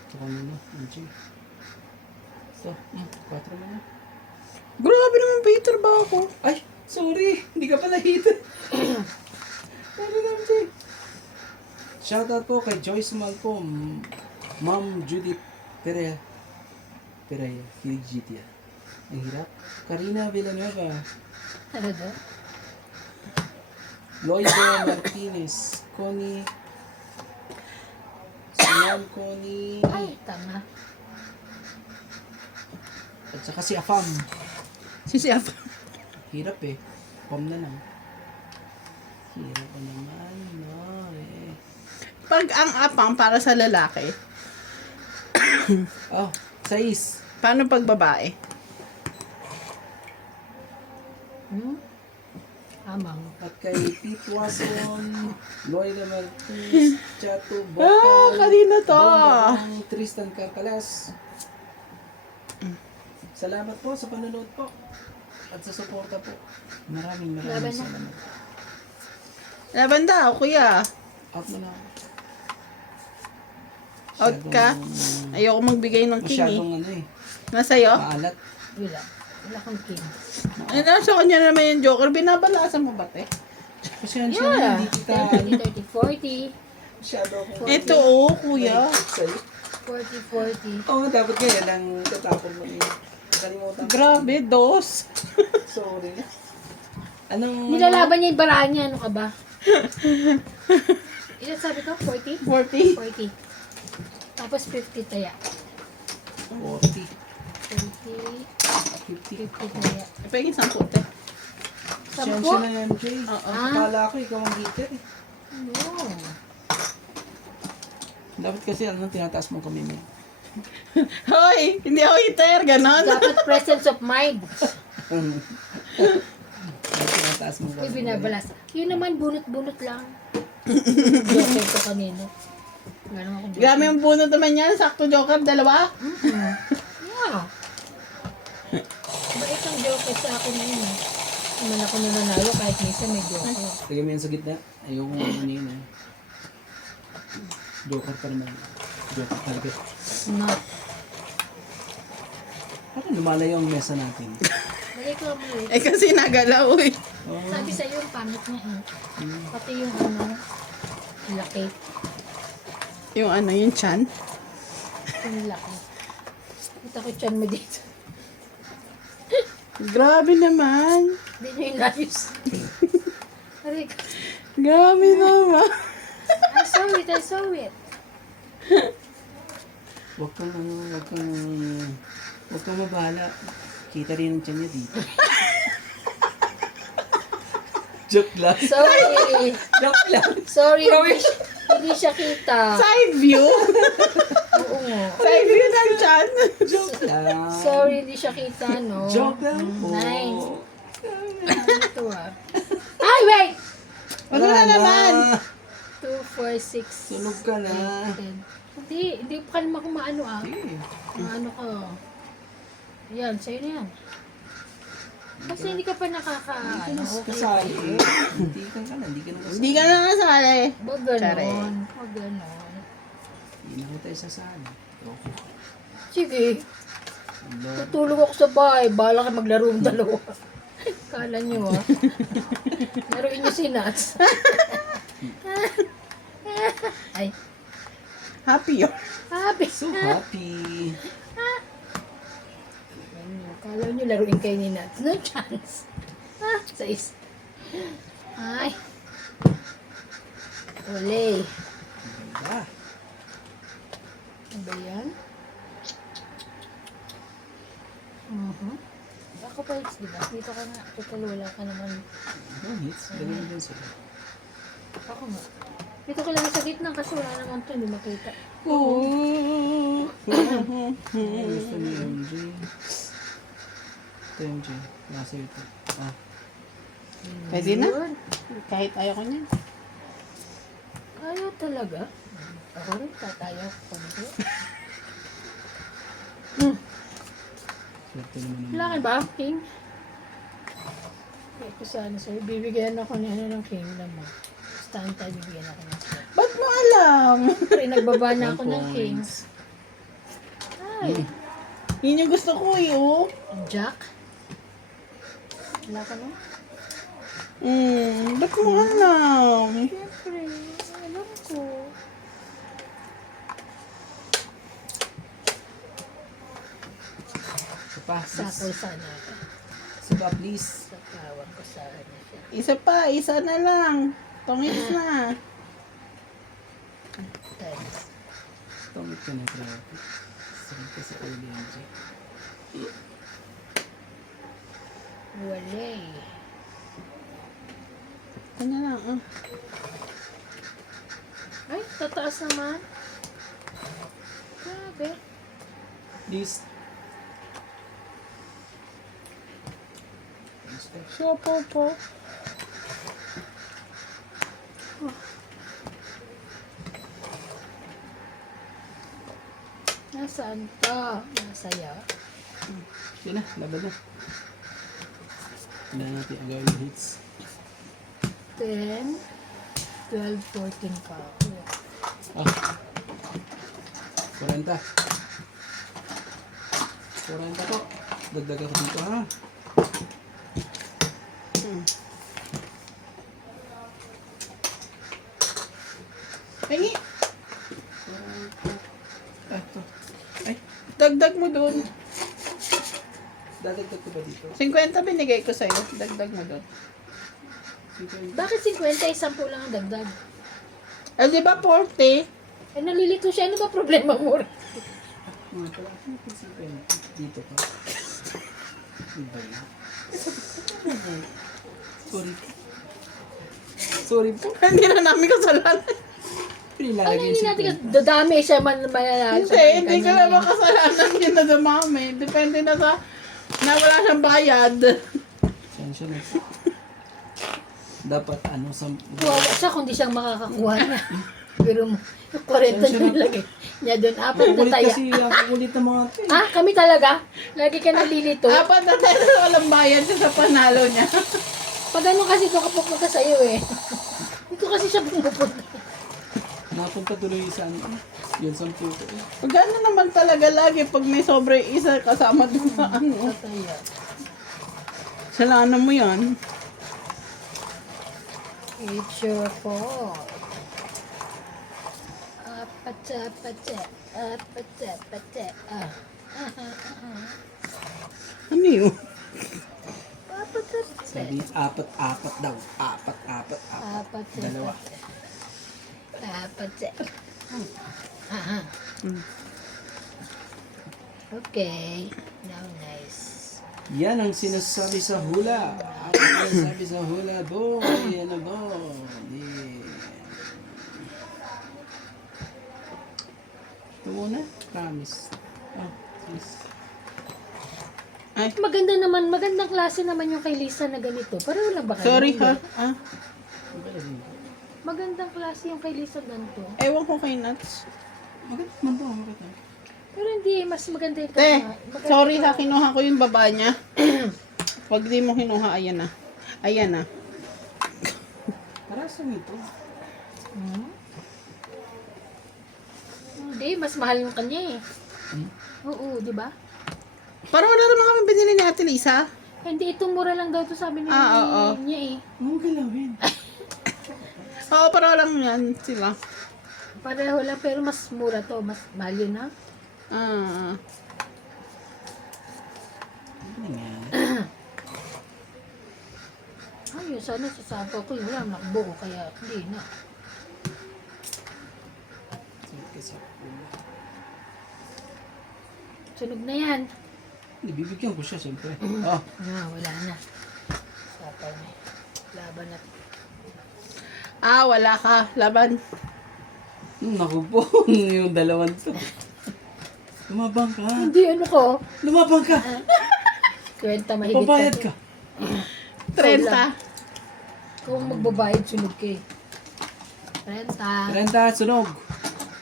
Ito kanina. Anjing. Ito. 4 mo na. Grabe naman, Peter, ba ako? Ay! Sorry! Hindi ka pala hit. Sorry na, Anjing. Shoutout po kay Joyce Malpo, Ma'am Judith Perea. Kiligjitia. Ang hirap. Karina Villanueva. Ano daw? Loida Martinez. Connie. Sinan Connie. Ay, tama. At saka si Afam. Si Chef. Hirap eh. Pam na lang. Hirap pa naman. No eh. Pag ang apang para sa lalaki, Oh, 6. paano pag babae? Amang. At kay Pete Wasson, Loida Martinez, Chato Bakal, kanina to. Bombang, Tristan Carcalas. Salamat po sa panonood po. At sa suporta po. Maraming Laban na. salamat. Laban daw, kuya. Out mo na. Out ka? Ayoko magbigay ng king eh. Masyadong ano eh. Nasa'yo? Maalat. Wala. Wala kang king. Ay, nasa kanya naman yung joker. Binabalasan mo ba, te? Kasi yan siya na, Yeah. hindi kita... 30, 40. Masyado ako. Ito, oh, kuya. Sa'yo. 40, 40. Oo, dapat ganyan ang tatapon mo eh. Nakalimutan ko. Grabe, dos. Sorry. Anong... Nilalaban niya yung barahan niya. Ano ka ba? Ilan sabi ko? 40? 40. 40. Tapos 50 taya. 40. 40. 50. 50 taya. Pwede 10, te. Siyensya Sampo? na yan, Jay. Oo. Akala ko ikaw ang hitter eh. No. Dapat kasi ano, tinataas mo kami mo. Hoy, hindi ako hitter, ganon. Dapat presence of mind. Tinataas mo Uy, kami. binabalasa. Yun naman, bunot-bunot lang. Joker ko kanina. Gano'n ako. Grabe yung bunot naman yan. Sakto joker, dalawa. Yeah. Bait ang joker sa akin ngayon eh. Naman ako nananalo kahit minsan may joker. Lagyan mo yan sa gitna. Ayoko nga ano yun eh. Joker pa naman. Joker talaga. Not. Parang lumalayo ang mesa natin. Balik ko lang muli. Eh kasi nagalaw eh. Oo. Sabi sa'yo, yung pangit mo eh. Pati yung ano, laki. Yung ano, yung chan. Yung laki. Kita ko tiyan mo dito. Grabe naman. Hindi nyo yung layos. Aray, Grabe naman. I saw it, I saw it. Huwag kang ano, huwag kang mabahala. Kita rin ang tiyan niya dito. Joke lang. Sorry. Joke lang. Sorry. Hindi siya kita. Side view. Oo nga. Side view ng chan. Joke lang. Sorry, hindi siya kita, no? Joke lang po. Nice. Ano to ah? Ay, wait! Wala na naman. 2, 4, 6. Sunog ka na. 10. Hindi pa kalma kung maano ah. Sige. Maano ka. Yan, sa'yo na yan. Kasi hindi ka pa nakaka-ano. Okay. Kasali eh. Hindi ka na, hindi ka na kasali. Hindi ka na kasali. Huwag Tsare. ganon. Huwag ganon. Hindi na ko tayo sasali. Okay. Sige. Lord. Tutulog ako sa bahay. Bahala ka maglaro ng dalawa. Kala nyo ah. Laruin nyo si Nats. Ay. Happy yun. Happy. So happy. Kala nyo laruin kayo ni Nats. No chance. Sais. Ay. Ole. Ganda. Ano ba yan? Ako pa hits, diba? Dito ka nga. Total wala ka naman. No hits. Ganun din sila. Ako nga. Dito ka lang sa gitna kasi wala naman ito. Hindi makita. Ay, gusto ni MJ. Ito MJ. Nasa ito. Ah. Pwede na. Yun. Kahit ayaw ko niya. Ayaw talaga. Ako rin tatayo ko dito. Swerte naman Wala ka ba, King? Ito sana sa'yo. Bibigyan ako ni ano ng Kingdom mo. Stand tayo, bibigyan ako ng King. Ba't mo alam? Pero nagbaba na ako ng One King. points. Ay, Yun yung gusto ko eh, oh. Jack? Wala ka na? Ba't mo alam? Siyempre, alam ko. Isa pa. Sakay sana ako. Isa pa, please. Sa tawag ko sa ano siya. Isa na lang. Tongits na. Thanks. Tungit ka na, grabe. Sarap ka sa ulo, MJ. Wala eh. Kanya lang, ah. Ay, tataas naman. Grabe. Please. Siya po. Nasaan ka? Masaya. Yan na, laban na. Hindi natin agawin yung hits. 10, 12, 14 pa ako. Ah. 40. 40 po. Dagdag ako dito ha. Tingi. Ah, ito. Ay, Dagdag mo doon. dadagdag ko ba dito? 50 binigay ko sa'yo. Dagdag mo doon. Bakit 50? 10 lang ang dagdag. Eh, di ba 40? Eh, nalilito siya. Ano ba problema mo? Mga pala, ano kung 50? Dito pa. Iba na. Sorry. Sorry po. Hindi na namin kasalanan. Ano Pinilagay hindi yung natin 50. kasi dadami siya mananalo. Hindi ka naman kasalanan yun na dumami. Depende na sa na wala siyang bayad. Sensya na. Dapat ano sa... Wawa siya kung di siyang makakakuha na. Pero mo, 40 na nilagay niya doon. Apat na Kukulit taya. kasi ang kukulit ng mga ito. Ah, kami talaga? Lagi ka nalilito. Apat na tayo na walang bayad siya sa panalo niya. Pag ano kasi ito kapupunta sa'yo eh. Dito kasi siya pumupunta. Napunta tuloy sa ano. Yun sa puto. Gano'n naman talaga lagi pag may sobre isa kasama doon sa ano. Taya. Salanan mo yan. It's your fault. Apatsa, apatsa, apatsa, apatsa. Ano yun? Apatsa, apatsa. Sabi, apat daw. Apat. Apatsa, Dalawa. apatsa. Aha. Hmm. Okay. Now nice. Yan ang sinasabi sa hula. Ang sinasabi sa hula, boy. Ano ba? Ito muna. Promise. Oh, yes. Ay, Maganda naman, magandang klase naman yung kay Lisa na ganito. Pareho lang ba kayo? sorry Hindi. ha. Ah, Magandang klase yung kay Lisa ganito. ewan ko kay Nuts. Maganda man to. Maganda. Pero hindi, mas maganda ito. Te, Maganda sorry ito. ha, kinuha ko yung baba niya. Pag di mo kinuha, ayan na. Ayan na. Para sa ito. Hmm? Hindi, mas mahal yung kanya eh. Hmm? Oo, di ba? Parang wala naman kami binili ni Ate Lisa. Hindi, itong mura lang daw to sabi ni Oo. niya eh. Huwag galawin. Oo, parang lang yan sila. Pareho lang, pero mas mura to. Mas mahal yun ha. Ah, Ano nga? Ayun, sana sasapa ko yun. Wala, nakbo ko, kaya hindi na. Kasi Sunog na yan. hindi, bibigyan ko siya, siyempre. Oh, Wala na. Sapaw na. Laban na. wala ka. Laban. naku po. Yung dalawan to. Lumabang ka. Hindi, ano ko? Lumabang ka. Kwenta mahigit Pabayad ka. 30. Kung magbabayad, sunog ka eh. 30. 30, sunog.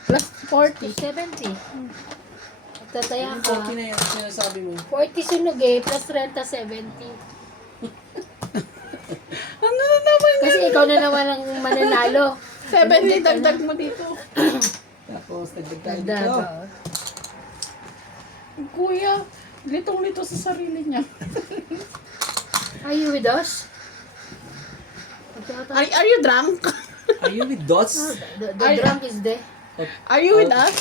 Plus 40. 70. Tataya Yung ka. 40 na yan, sinasabi mo. 40 sunog eh, plus 30, 70. Ano na naman? Kasi ikaw na naman ang mananalo. 70 dagdag mo dito. Tapos, dagdag tayo Ganda dito. ba? Kuya, litong-lito sa sarili niya. Are you with us? Are you drunk? Are you with dots? The drunk is there. Are you with us?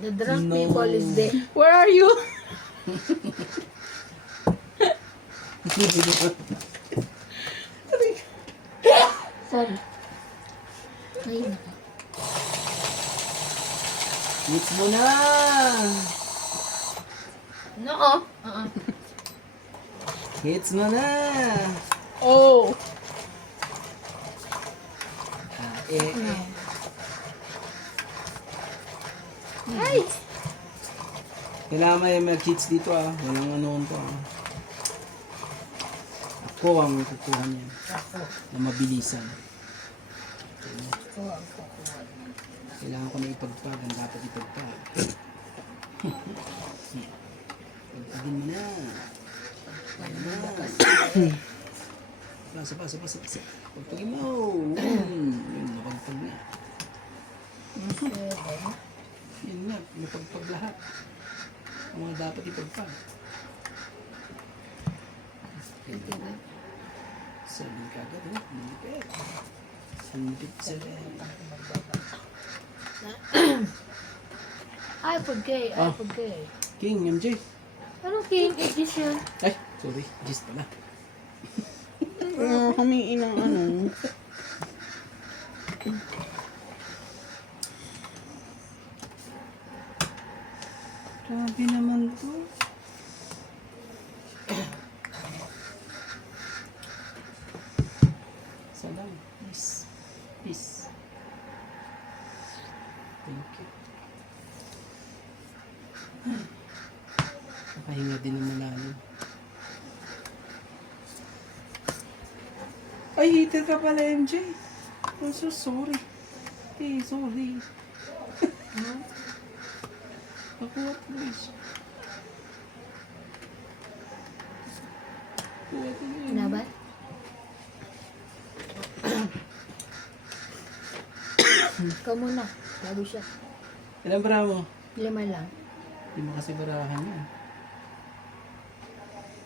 The drunk No. people is there. Where are you? Sorry. Ay, nako. Hits mo na! Noo. Hits mo na! Oh. Ay! Kailangan may mag-hits dito Walang ano to Ako ang kukuha niya. Ako. Na mabilisan. Ako ang kukuha. Kailangan ko na ipagpag. Ang dapat ipagpag. Pagpagin mo na. Sapa. Pagpagin mo. Yun, napagpag na. Yun nga, napagpag lahat. Ang mga dapat ipagpag. Sabi kagad, oh. Malipit. Sundit sila. Ay, pagkay. Ah. King, MJ. Anong king edition? Ay, sorry. Gist pala. Humiin ng ano. Grabe naman to. Salam. Peace. Thank you. Nakahinga din ng malalim. Ay, hater ka pala, MJ. I'm so sorry. Hey, sorry. Ako at Luis. Nabat? Ikaw muna. Bago siya. Ilan bara mo? 5 lang. Hindi mo kasi barahan yan.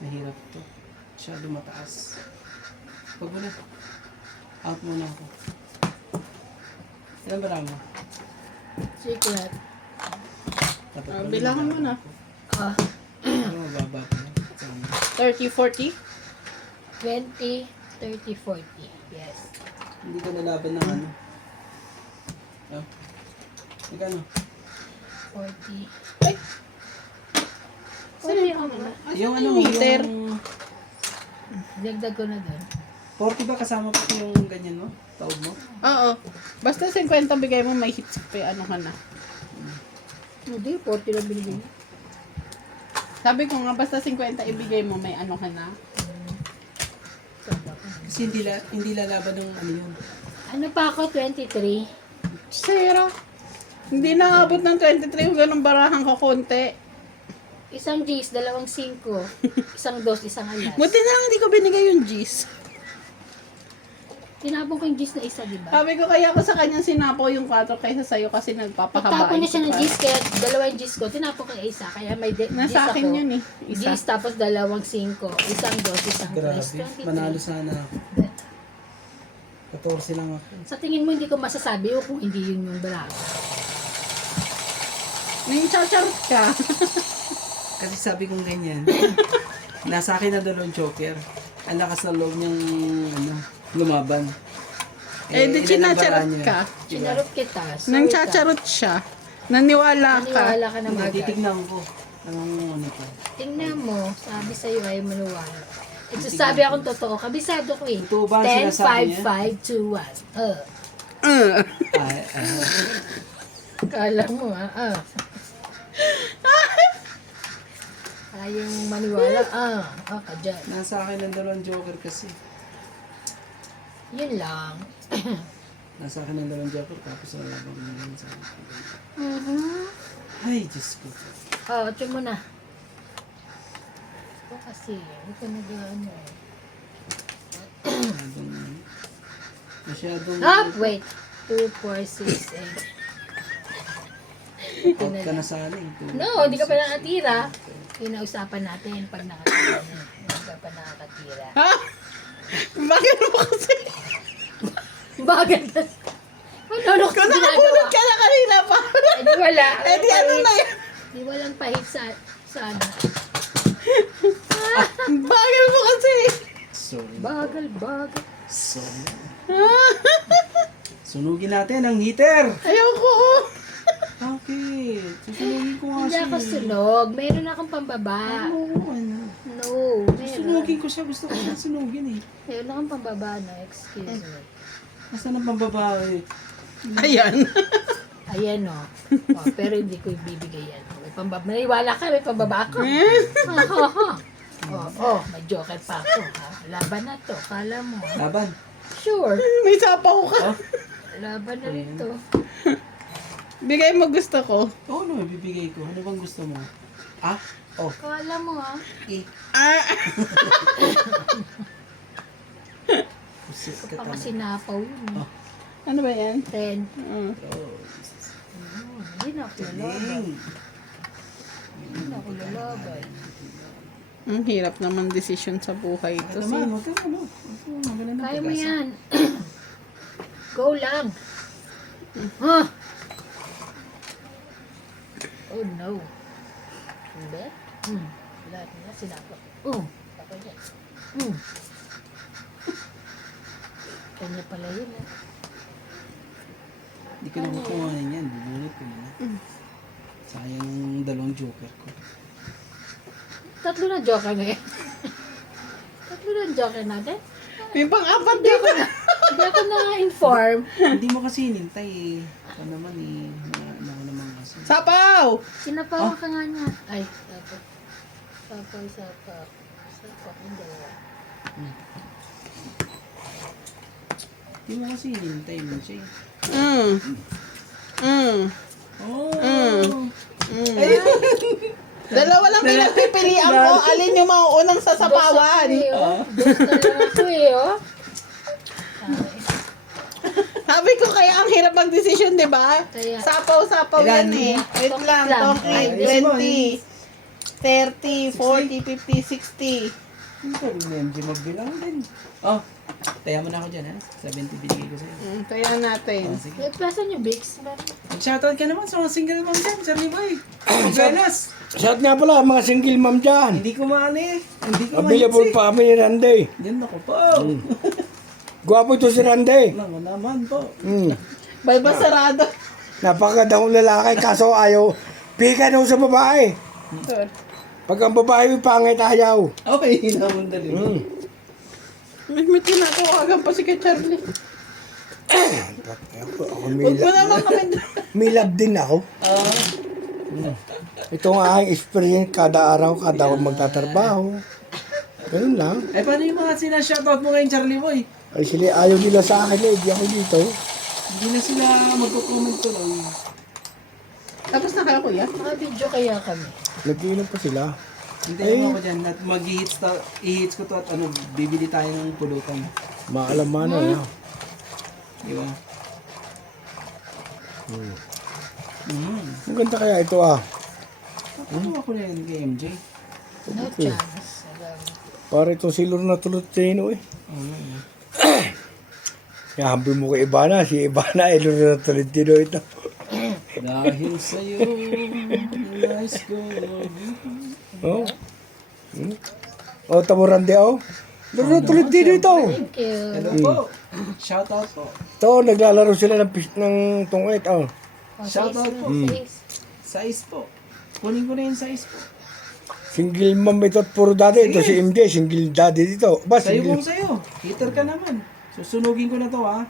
Mahirap to. Masyado mataas. Huwag mo na. Out muna ako. Ilan bara mo? Secret. Dapat Ah, pala bilangan mo na. Ah, Ano mababa pa na? 30, 40? 20, 30, 40. Yes. Hindi ka nalaban ng ano. Oh. Magkano? 40. Ay! Ano yung ano? Yung yung meter? yung... Dagdag ko na doon. 40 ba kasama pa yung ganyan mo? Taob mo? Oo. Basta 50 bigay mo, may hits pa ano ka na. Hindi, 40 lang binigay niya. Sabi ko nga, basta 50 ibigay mo, may ano ka na. Tanda ko. Kasi hindi lalaban ng ano yun. Ano pa ako? 23. Sira. Hindi naabot ng 23 yung ganun barahan ka konti. Isang G's, 2 5. Isang dos, isang alas. Buti na lang hindi ko binigay yung G's. Tinapon ko yung G's na isa, di ba? Sabi ko kaya ko sa kanya sinapo yung 4 kaysa sa'yo kasi nagpapahabain. Nagtapon na siya ng ko pa. G's, kaya 2 yung G's ko. Tinapon ko yung isa, kaya may G's Nasa akin ako. yun eh. Isa. G's tapos 2 5. Isang dos, isang Grabe. tres. 23. Manalo sana ako. 14 lang ako. Sa tingin mo, hindi ko masasabi o kung hindi yun yung balaga. Nang-chacharot ka. Kasi sabi kong ganyan. Nasa akin na dalawang joker. Ang lakas na loob niyang ano, lumaban. Eh, di ilan ang bara chinacharot niya? ka. Sinarot kita. sorry Nang-chacharot siya. Naniwala ka. ka. Naniwala ka na Hindi, magad. titignan ko. Anong ano to? Tingnan mo, sabi sa'yo ay maniwala. Ito sabi akong totoo. Kabisado ko eh. Totoo ba ang 10, sinasabi niya? 5, 5, 2, 1. Ay. Kala mo ah. Ayong maniwala. Ka dyan. Nasa akin ang dalawang joker kasi. Yun lang. Nasa akin ang dalawang joker tapos nalaban ko naman sa akin. Mhm. Ay, Diyos ko. Ito mo na. Ito kasi, hindi ko nag-ano eh. Masyadong Wait. 2, 4, 6, 8. out ka na sana eh. No, hindi ka pa nakatira. Pinausapan natin pag nakatira. Hindi ka pa nakakatira. Ha? Bakit mo kasi? Bakit? Ano Kung nakabunod ka na kanina pa. Eh di wala. Eh di ano na yun? Di walang pahit sa ano. Bakit mo kasi? Sorry. Bagal. Sorry. Sunugin natin ang heater. Ayoko. Bakit? Susunugin ko nga Hindi siya. ako sunog. Meron akong pambaba. Ano? No, meron. Sunugin ko siya. Gusto ko siya sunugin eh. Meron akong pambaba na. Excuse me. Nasaan ang pambabae? Ayan. Ayan o. Pero hindi ko ibibigay yan. May pambaba. Maniwala ka, may pambaba ako. May joker pa ako. Ha? Laban na to. Kala mo. Ha? Laban. Sure. May sapaw ka. Oh? Laban na rin to. Bigay mo gusto ko. Oo no, bibigay ko. Ano bang gusto mo? Ah? Oh. Kala mo ha. Eh. Ah. Sikat Pang ang sinapaw yun. Oh. Ano ba yan? 10. Rose. Hindi na ako lalaban. Galing. Hindi na ako lalaban. Ang hirap naman decision sa buhay ito. Ito naman, huwag ka mo. Magaling na Kaya mo pag-asa. yan. Go lang. Huh? Oh no. Hindi? Lahat nila sinapaw. Ako yan. Kanya pala yun eh. Hindi ko na makukuhanin yan. Bubunot ko na. Sayang yung dalawang joker ko. Tatlo na joker na yan. Tatlo na joker natin. May pang-apat dito. Hindi ako na-inform. Hindi mo kasi hinintay eh. Ito naman eh. Ano ko naman kasi. Sapaw! Sinapawan ka nga niya. Ay, sapaw. Sapaw. Sapaw, yung dalawa. Hindi mo kasi hinintay mo siya eh. Oh! Dalawa lang pinagpipilian ko. Alin yung mauunang sasapawan? Dos talaga ako eh, oh. Sabi ko kaya ang hirap mag-decision, di ba? Kaya- Sapaw yan eh. Ilan? Wait lang, Lang. Tongkit. Ayos mo, 20, 30, 40, 50, 60. Hindi ka rin na MJ magbilang din. Oh, taya mo na ako dyan ha. 70 binigay ko sa'yo. Kaya natin. Oh, sige. Eh, plasan yung Bix. Mag-shoutout ka naman sa mga single mom dyan, Charlie Boy. Venas. Shout nga pala, mga single mom dyan. Hindi ko maano eh. Hindi ko Available pa kami ni Randy. Yan ako po. Gwapo ito si Randy. Lang naman po. Balba sarado. Napakaganda kong lalaki, kaso ayaw. Pika nung sa babae. Pag ang babae may pangit, ayaw. Okay, naman dali. May kinakawagan pa si kay Charlie. Ako Huwag mo naman kami. may love din ako. Ito ang aking experience kada araw, kada ako magtatrabaho. Ganun lang. Eh, paano yung mga sina-shoutout mo ngayon, Charlie Boy? Ay sila, ayaw nila sa akin eh, di ako dito. Hindi na sila magko-comment ko lang. Tapos na kayo kuya? Naka-video kaya kami. Nag-iinom pa sila. Hintayin mo ako dyan at i-hits ko to at bibili tayo ng pulutan. Maalaman na yan. Di ba? Ang ganda kaya ito ah. Ano ako na yun kay MJ? No chance. Alam. Para itong silur na tulot Tino eh. Yahampi mo kay Ibana, si Ibana ay luro na tulot Tino ito. Dahil sa'yo, nice ko. Oh. Oh, tamurande oh. Luro na tulot Tino ito. Thank you. Hello po. Shoutout po. Ito, naglalaro sila ng tungit oh. Oh, Shout out po. Thanks. Size po. Kunin ko na yung size po. Single mom ito at puro daddy. Ito si MJ, single daddy dito. Ba, Sa'yo single. kung sa'yo. Hater ka naman. Susunugin ko na to ha.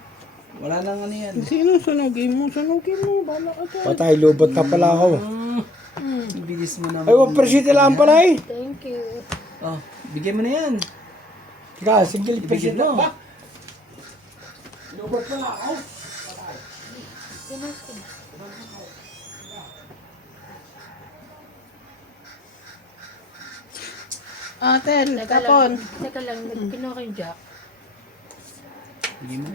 Wala nang ano yan. Sino sunugin mo? Sunugin mo. Bala ka dyan. Patay, lubot na pala ako. Ang bilis mo naman. Ay, 1% lang pala eh. Thank you. Oh, bigyan mo na yan. Tika, single Ibigyan percent mo. ba? Lubot na ako. Pinas ko. Tel, Teka tapon. lang. Teka lang. Kinuha ko yung jack. Bigyan mo.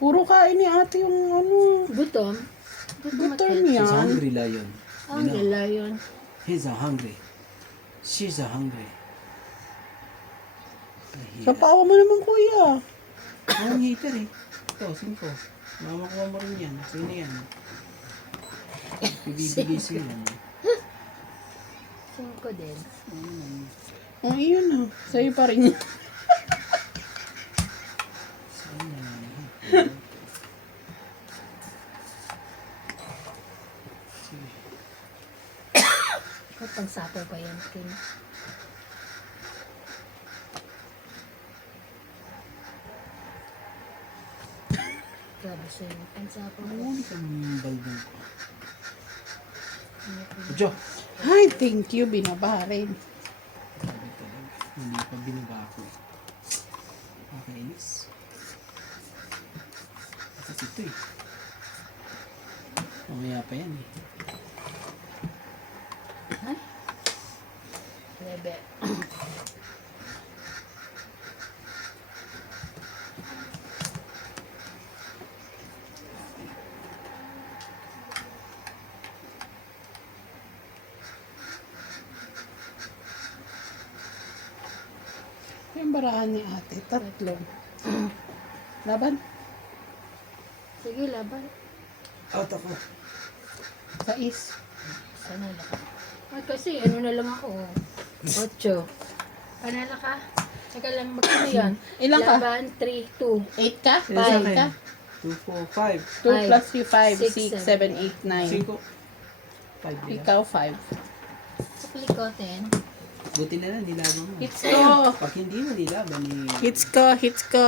Puro kain ni ate yung ano. Gutom. Gutom She's yan. hungry lion. Ang lion. He's a hungry. She's a hungry. Sapawa mo naman kuya. Ang hater eh. Ito, 5. Mamakuha mo rin yan. Sino yan? Ibibigay sa'yo yan. 5 din. Oh, iyon na. Sa'yo pa rin. May pangsapaw pa yan, King. Grabe sa'yo. Pangsapaw pa. Ano kang balbong ko? Jo! Ay, thank you. Binaba rin. Sabi talaga. Hindi pa binaba ako. Nakakainis. Kasi ito eh. Mamaya pa yan eh. Lebe. Yung barahan ni ate. Tatlo. Laban. Sige, laban. Out ako. Sais. Sana ka. Ay, kasi ano na lang ako. 8. Panala ka. Teka lang, magkano yan? Ilan ka? Laban, 3, 2. 8 ka? Ilan sa 5 akin? ka? 2, 4, 5. 2 plus 3, 5, Six, 6, 7, 8, 9. 5. 5 din. Ikaw 5. Paklikotin. Buti na lang, nilaban mo. Hits ko! Pag hindi mo nilaban, Hits ko! Hits ko!